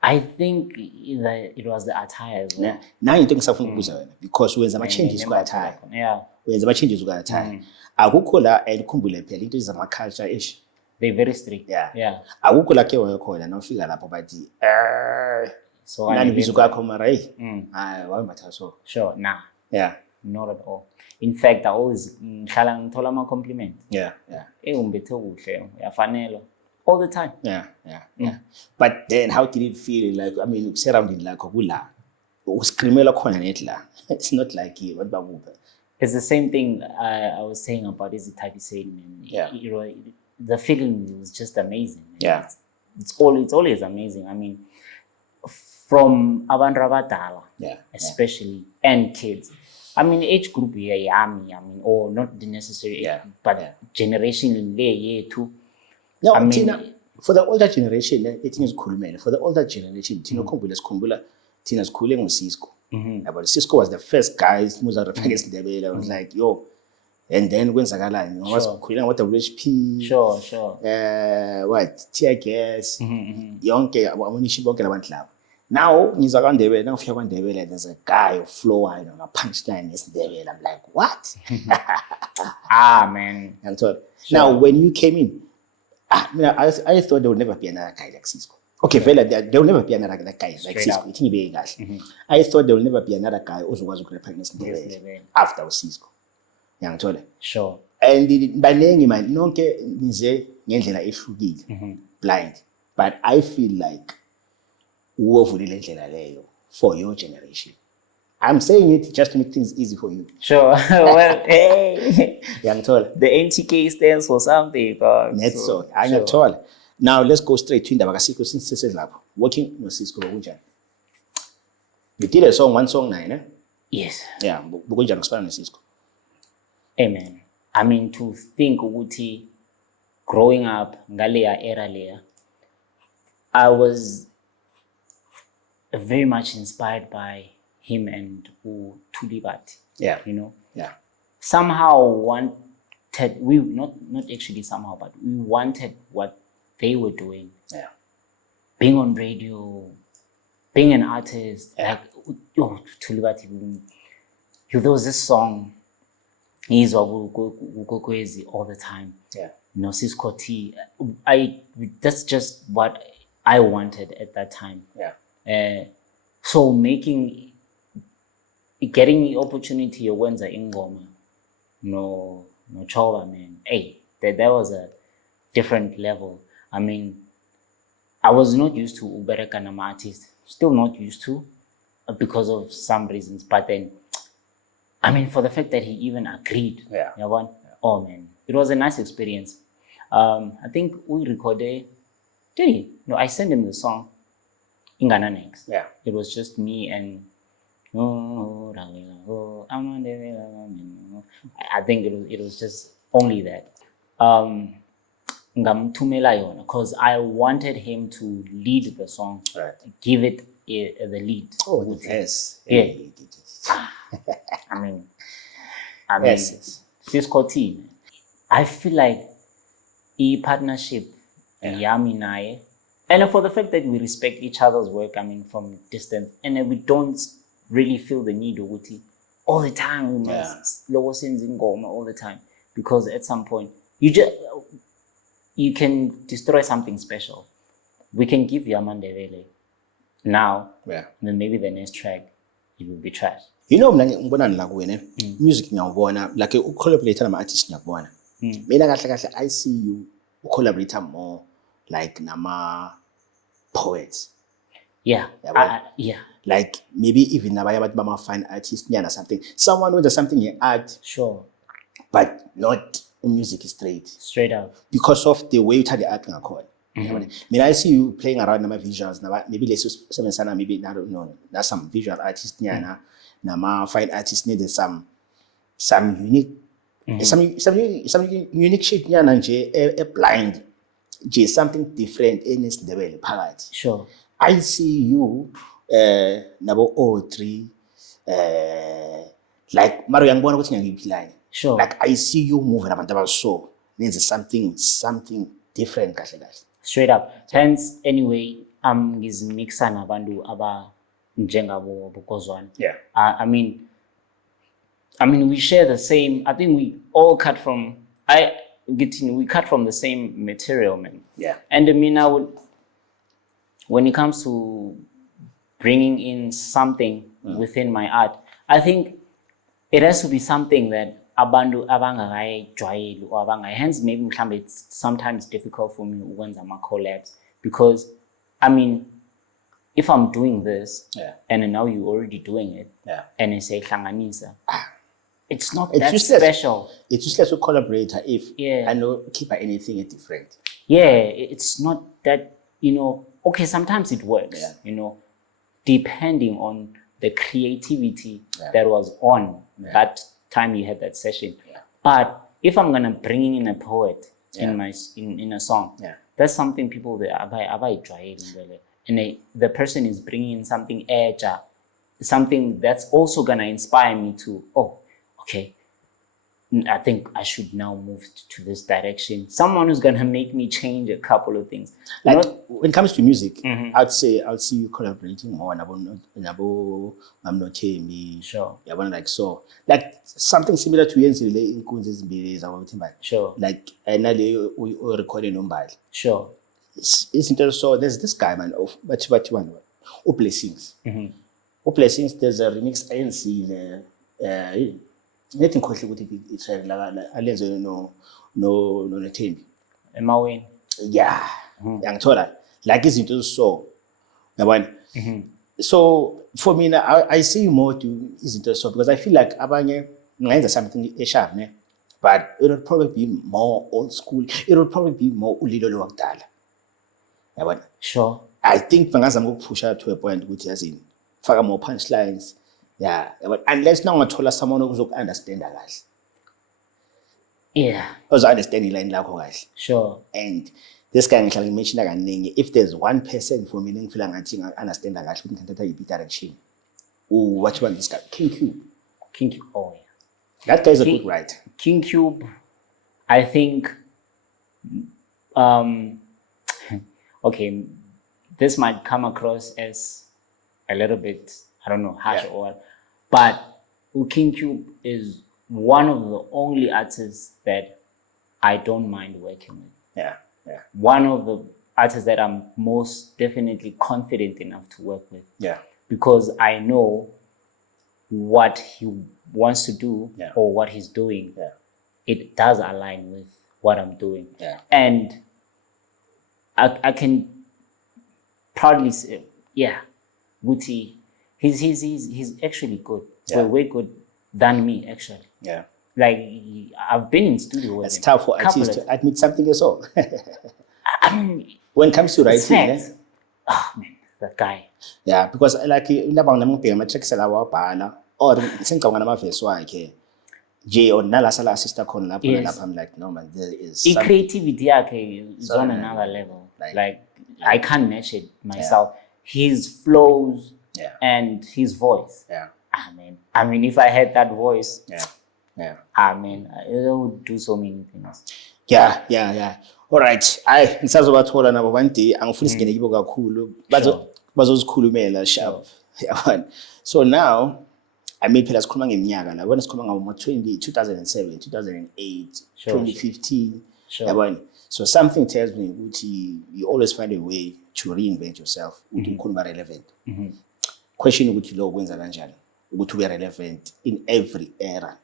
I think it was the attire as well. Na into engisafuna ukubuza wena because wenza ama changes ku attire. Yeah. Wenza ama changes ku attire. Akukho la andikhumbule phela into izama culture ish. They're very strict. Yeah. Yeah. Akukho la ke wakhona nawufika lapho bathi so nani bizo kwakho mara hey. Wayematha so. Sure, nah. Yeah. Not at all. In fact, I always ngihlala ngithola ama compliment. Yeah, yeah. Umbethe kuhle, uyafanelwa. All the time. Yeah, yeah, yeah. But then how did it feel like, I mean, surrounding like kula? Uscreamela khona net la. It's not like you what bakuphi. It's the same thing I was saying about Izzy Tabi saying, man. Yeah. You know, the feeling was just amazing. Yeah. It's always amazing. I mean, from abantu abadala, Yeah. especially, and kids. I mean, age group here, yami, I mean, or not the necessary age, but generation le too. No, I mean, Tina, for the older generation, it is cool, man. For the older generation, Tina Kumbula, Tina's cooling on Cisco. But Cisco was the first guy who was against the I was like, yo. And then when Zagala, you know, was cooling what the HP. Sure. What? Tear gas. Yonke, Amunishi Bonkalaban Club. Now, Nizagandebe, now Fiagandebe, there's a guy of flow, I don't know, punchline is there. I'm like, what? Man. And so, now, when you came in, I thought there would never be another guy like Cisco. Okay, there will never be another guy like Cisco. I thought there will never be another guy who was going to after Cisco. Sure. And baningi man nonke nize ngendlela ehlukile blind, but I feel like uwovulile indlela leyo for your generation. I'm saying it just to make things easy for you. Sure. Well, hey. Yangithola. The NTK stands for something. That's so. Angithola. Now let's go straight to indaba kaSisco since seselapho. Working no Cisco kunjani? You did one song 9, eh? Yes. Yeah, kunjani kusifana neSisco? Amen. I mean, to think ukuthi growing up ngaleya era leya, I was very much inspired by him and Tulibati. Yeah. You know? Yeah. Somehow we not actually somehow, but we wanted what they were doing. Yeah. Being on radio, being an artist, like Tulibati. There was this song, Ukokwezi all the time. Yeah. No Cisco T. That's just what I wanted at that time. Yeah. So getting the opportunity to wenza ingoma, no choba, man. Hey, that was a different level. I mean, I was not used to Ubereka Nama artist. Still not used to, because of some reasons. But then, I mean, for the fact that he even agreed. Yeah. Oh man, it was a nice experience. I think we recorded. Did he? No, I sent him the song. Ingana next. Yeah. It was just me and I think it was just Only that. Ngamthumela yona because I wanted him to lead the song, Right. give it the lead. Oh, yes. Yeah. Hey. I mean, Yes. Cisco team. I feel like partnership, yami naye, and for the fact that we respect each other's work, I mean, from distance, and then we don't really feel the need of all the time. We must lower sins in Goma all the time because at some point you can destroy something special. We can give Yamandevele now, Yeah. then maybe the next track it will be trash. You know, mina ngibona la kuwena music ngiyawubona like ucollaborate nama-artist ngiyakubona. Mina kahle I see you collaborate more like nama poets. Yeah. Yeah. Like maybe even nabanye abantu bama-fine artist nyana something. Someone with something in art. Sure. But not music straight. Straight up. Because of the way you tell the art ngakhona. I mean, I see you playing around nama visuals, maybe let's sebenzisana maybe I don't know. That's some visual artist nyana, nama fine artist needed some unique some unique shit nyana nje a blind nje something different in isiNdebele phakathi. Sure. I see you nabo O3 like Mario ngibona ukuthi ngiyayiphilana. Sure. Like I see you moving abantu abaso needs something different kahle kahle. Straight up. Hence, anyway, ngizimixa nabantu aba njengabo Bokozwana. Yeah. I mean, we share the same. I think we all cut from. We cut from the same material, man. Yeah. And I mean, when it comes to bringing in something within my art, I think it has to be something that abantu abangakayijwayeli or abangayi. Hence, maybe it's sometimes difficult for me when I'm collabs because, I mean, if I'm doing this and now you're already doing it, and I say hlanganisa, it's not that special. It's useless to collaborate if I know keep anything different. Yeah, it's not that, okay, sometimes it works, depending on the creativity that was on that time you had that session. But if I'm gonna bring in a poet in a song, that's something people that and the person is bringing in something edge, something that's also gonna inspire me to okay, I think I should now move to this direction. Someone who's gonna make me change a couple of things. Like when it comes to music, I'd say I'll see you collaborating more nabo Nothembi. Sure. Yeah, like so. Like something similar to Yenzile in Kunzi Zimbili Zawutimba. Sure. Like another we recording Umbali. Sure. It's interesting. So there's this guy man of one Blessings. Blessings, there's a remix I see there. Nothing close to it's like Alenzo no Nothembi. Am I win? Yeah. Young Tora. Like it's into so. So for me now, I see more to is into so because I feel like abanye ngayenza something sharp, ne? But it will probably be more old school. It will probably be more ulilo wakudala. Yabona? Sure. I think bangazama ukupusha to a point ukuthi yazini faka more punchlines. Yeah, but unless now ngathola someone who understand kahle. Yeah. Understand iline lakho kahle. Sure. And this guy ngihlala ngimention kaningi if there's one person for me ngifila ngathi understand kahle ukuthi ngithatha yipi direction. What you want this guy? King Cube. Oh yeah. That guy is a good writer. King Cube, I think okay, this might come across as a little bit, I don't know, harsh or what, but King Cube is one of the only artists that I don't mind working with. Yeah. One of the artists that I'm most definitely confident enough to work with. Yeah. Because I know what he wants to do or what he's doing. Yeah. It does align with what I'm doing. Yeah. And I can proudly say, Guti, he's actually good. Yeah. Way good than me, actually. Yeah. Like, I've been in studio with him. It's tough for artists to admit something as well. I mean, when it comes to writing, oh man, that guy. Yeah, because like labang namang pema check sa lawa pala or sengkaw nga nama verse wakhe. J or nala sala sister khona lapho Yes. nalapha. I'm like, no man, there is Creativity yakhe is on another level. Like I can't match it myself. His flows and his voice. Yeah. I mean, if I had that voice, Yeah. I would do so many things. Yeah. All right. Ngisazobathola nabo one day angifuni singene kibo kakhulu. Bazozikhulumela sharp. Yabona. So now I made phela sikhuluma ngeminyaka la. Wena sikhuluma ngabo 2007, 2008, 2015. Yabona. So something tells me ukuthi you always find a way to reinvent yourself ukuthi ukhuluma relevant. Question ukuthi lo kwenza kanjani ukuthi ube relevant in every era.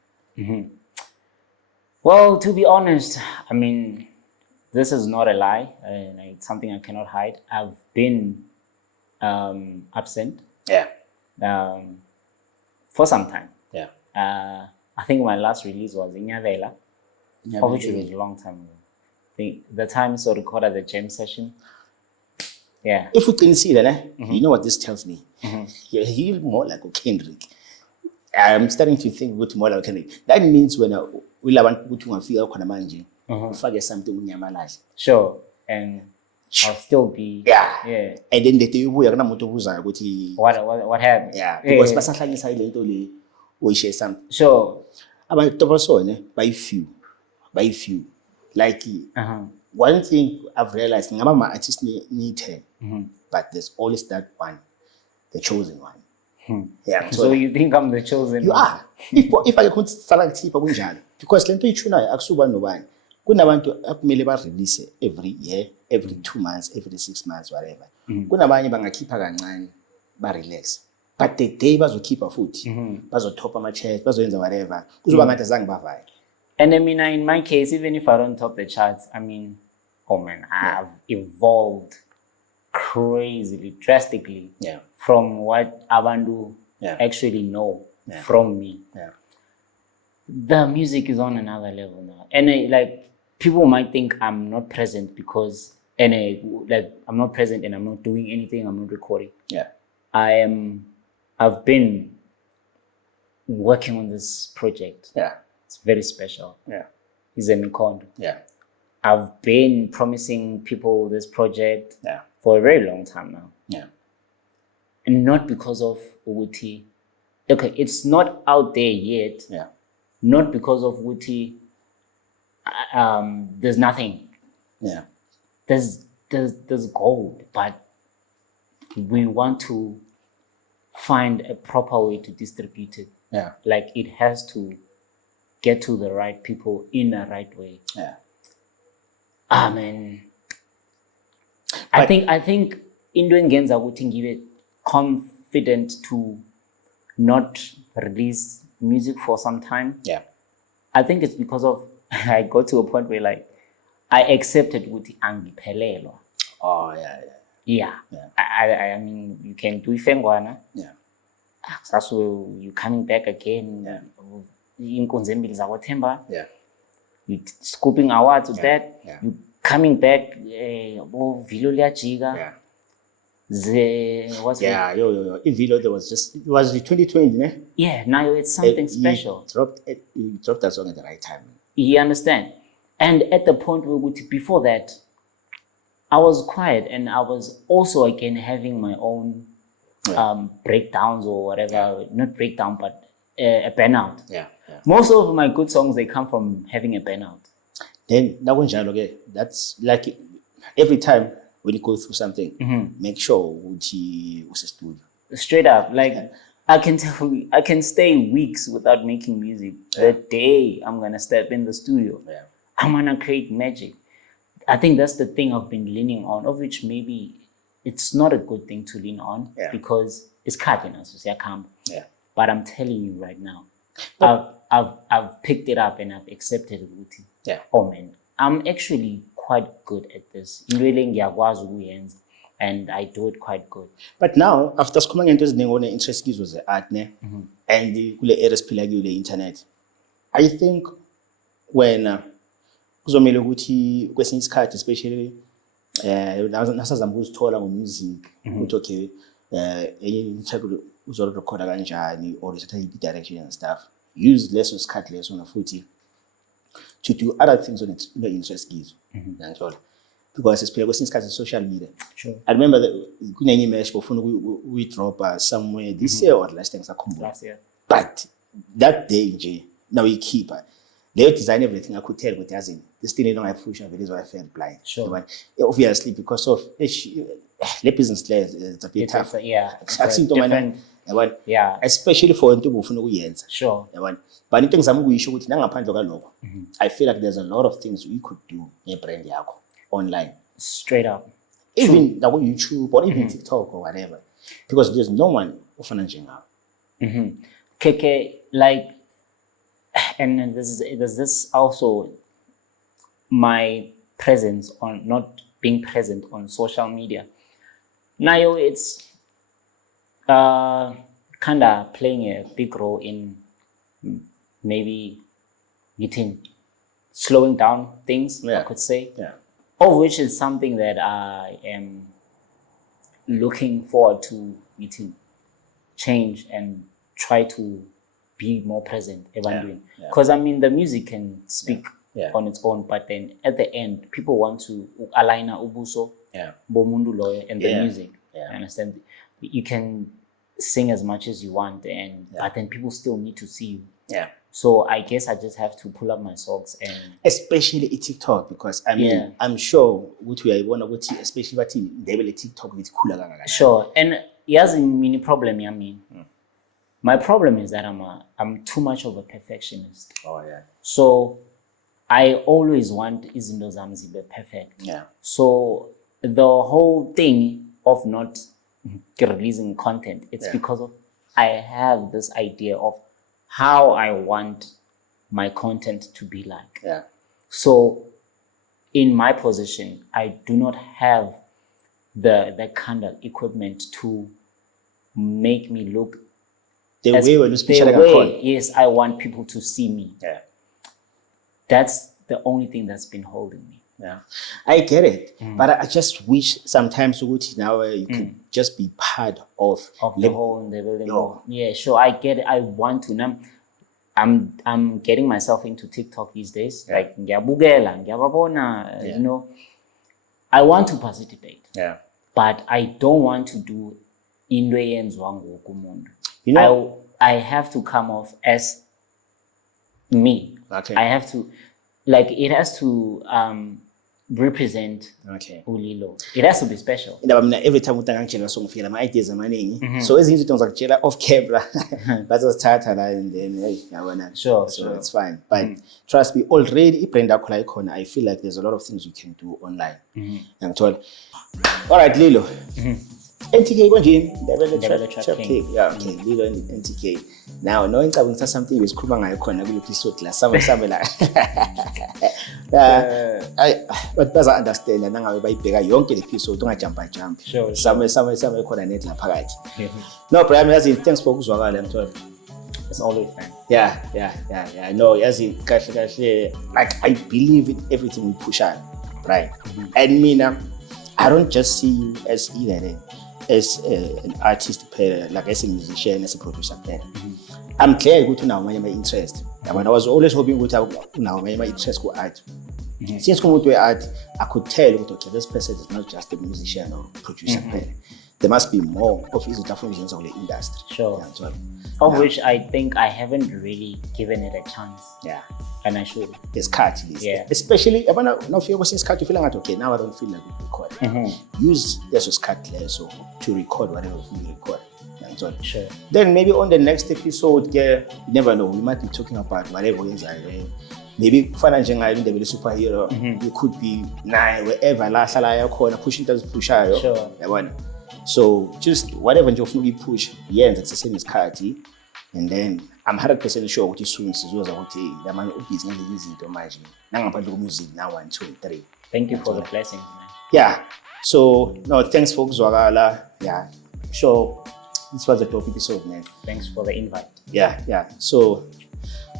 Well, to be honest, I mean, this is not a lie, and it's something I cannot hide. I've been absent. For some time. I think my last release was in Nyavela, which was a long time ago. The time so recorded the jam session. Yeah. If we can see that, you know what this tells me? You're more like a Kendrick. I'm starting to think about more like Kendrick. That means when we want to feel manje, ufake something unyamalazi. Sure. And I'll still be yeah. And then the day ubuya kana muntu obuzayo ukuthi what happened? Yeah, because basahlanyisa ile nto le uyishare something. Sure. Abantu abasone by few. Like one thing I've realized ngaba ma artists need 10. But there's always that one, the chosen one. Yeah. So you think I'm the chosen you one? Are. If I could sala kuthipha kunjalo because lento ichunayo akusuba nobani. Kunabantu akumele ba release every year, every 2 months, every 6 months, whatever. Kunabanye bangakhipha kancane ba relax. But the day bazokhipha futhi, bazothopa ama charts, bazoyenza whatever. Kuzoba ngathi azange bavaye. And I mean, in my case, even if I don't top the charts, I mean, oh man, I've evolved crazily, drastically from what Abandu actually know from me. The music is on another level now. And like, people might think I'm not present because, like, I'm not present and I'm not doing anything, I'm not recording. I've been working on this project. It's very special. It's a Mikondo. I've been promising people this project for a very long time now. And not because of Uguti. Okay, it's not out there yet. Not because of Uguti. There's nothing. There's gold, but we want to find a proper way to distribute it. Like it has to get to the right people in the right way. Amen. I think into engenza ukuthi ngibe confident to not release music for some time. I think it's because of I got to a point where like I accepted ukuthi angiphelelwa. I mean, you can do ifengwana. So you coming back again. Inkonzo embili zakwaThemba. You scooping awards with that. You coming back. Vilo liyajika. What's Vilo, there was just it was 2020, ne? Yeah, now it's something special. You dropped that song at the right time. You understand? And at the point where before that, I was quiet and I was also again having my own breakdowns or whatever. Not breakdown, but a burnout. Most of my good songs, they come from having a burnout. Then that's like every time when you go through something, make sure you use a studio. Straight up, like I can tell you, I can stay weeks without making music. The day I'm gonna step in the studio, I'm gonna create magic. I think that's the thing I've been leaning on, of which maybe it's not a good thing to lean on because it's cutting us, But I'm telling you right now, I've picked it up and I've accepted it. Oh man, I'm actually quite good at this. And I do it quite good. But now, after coming into this interest was the art, and the the internet, I think when kuzomela ukuthi kwesinye isikhathi especially nasazama ukuzithola ngomusic ukuthi okay enye track uzorecorda kanjani or uthatha iphi direction and stuff. use leso sikhathi leso na futhi to do other things on it, interest gives. Because especially kwesinye isikhathi social media. Sure. I remember that kunenye image before we drop somewhere this year or last time last year. But that day nje now we keep they design everything. I could tell what as in this thing don't have push and I felt blind. Sure. But obviously because of the business it's a bit tough. Different. Yeah. Especially for into ufuna ukuyenza. Sure. But into engizama ukuyisho ukuthi nangaphandle kwalokho I feel like there's a lot of things we could do ngebrand yakho online. Straight up. Even like on YouTube or even TikTok or whatever. Because there's no one ofana njengawe. KK, like, and there's this also my presence on not being present on social media. Now it's kind of playing a big role in maybe slowing down things, I could say. Yeah. Of which is something that I am looking forward to change and try to be more present. Because I mean, the music can speak on its own, but then at the end, people want to align ubuso, bomundu loyo, and the music. I understand. You can sing as much as you want, but then people still need to see you. Yeah. So I guess I just have to pull up my socks and especially TikTok, because I mean I'm sure what we want to especially what they will TikTok with cooler kangaka. Sure. And here's a mini problem, I mean. My problem is that I'm too much of a perfectionist. Oh yeah. So I always want izinto zami zibe perfect. Yeah. So the whole thing of not releasing content, it's because of I have this idea of how I want my content to be like. Yeah. So in my position, I do not have the kind of equipment to make me look the way yes, I want people to see me. Yeah. That's the only thing that's been holding me. Yeah, I get it, but I just wish sometimes now you could just be part of the whole building. Yeah, sure, I get it. I want to. Now, I'm getting myself into TikTok these days. Like ngiyabukela, ngiyababona, you know. I want to participate. Yeah, but I don't want to do into eyenziwa ngoku umuntu. You know, I have to come off as me. Okay. I have to, like, it has to represent Ulilo. It has to be special. Every time utangangitshela songifika my ideas amaningi. So ezinye izinto ngizakutshela off camera. Bazozithatha la and then yabona. Sure. It's fine. But trust me, already ibrand yakho la ikhona. I feel like there's a lot of things you can do online. Ngithola. All right, Lilo. NTK konjini? Ndebele Trap King. Yeah, okay. Lilo NTK. Now, no ngicabanga ngithatha something esikhuluma ngayo khona kule episode la somewhere la. But baza understand nangabe bayibheka yonke le episode ungajumpa jump. Sure. Somewhere khona net la phakathi. No, Brian, yazi thanks for ukuzwakala ngithola. It's always fun. Yeah. No, yazi kahle like I believe in everything we push on, right? And mina, I don't just see you as either as an artist player, like as a musician, as a producer player. I'm clear good to now my interest. When I was always hoping good to now my interest go art. Since come to art, I could tell okay, this person is not just a musician or producer player. There must be more of his different of the industry. Sure. Of which I think I haven't really given it a chance. Yeah. And I should. It's cut. Yeah. Especially when now if you're since cut, you feel like okay, now I don't feel like recording. Use this cut so to record whatever you record. Sure. Then maybe on the next episode, you never know. We might be talking about whatever is maybe financial superhero. You could be wherever la pushing those pushayo. Sure. So just whatever you push, that's the same as Kati. And then I'm 100% sure what you soon is the man who is not easy to imagine. Now I'm going to music now 1, 2, 3. Thank you for the blessings, man. Yeah. So no, thanks folks. Yeah. Sure. This was a dope episode, man. Thanks for the invite. Yeah. So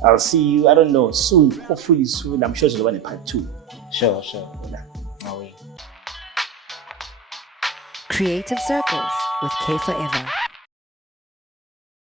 I'll see you, I don't know, soon. Hopefully soon. I'm sure there's one in part 2. Sure. Yeah. I'll wait. Creative Circles with K Forever.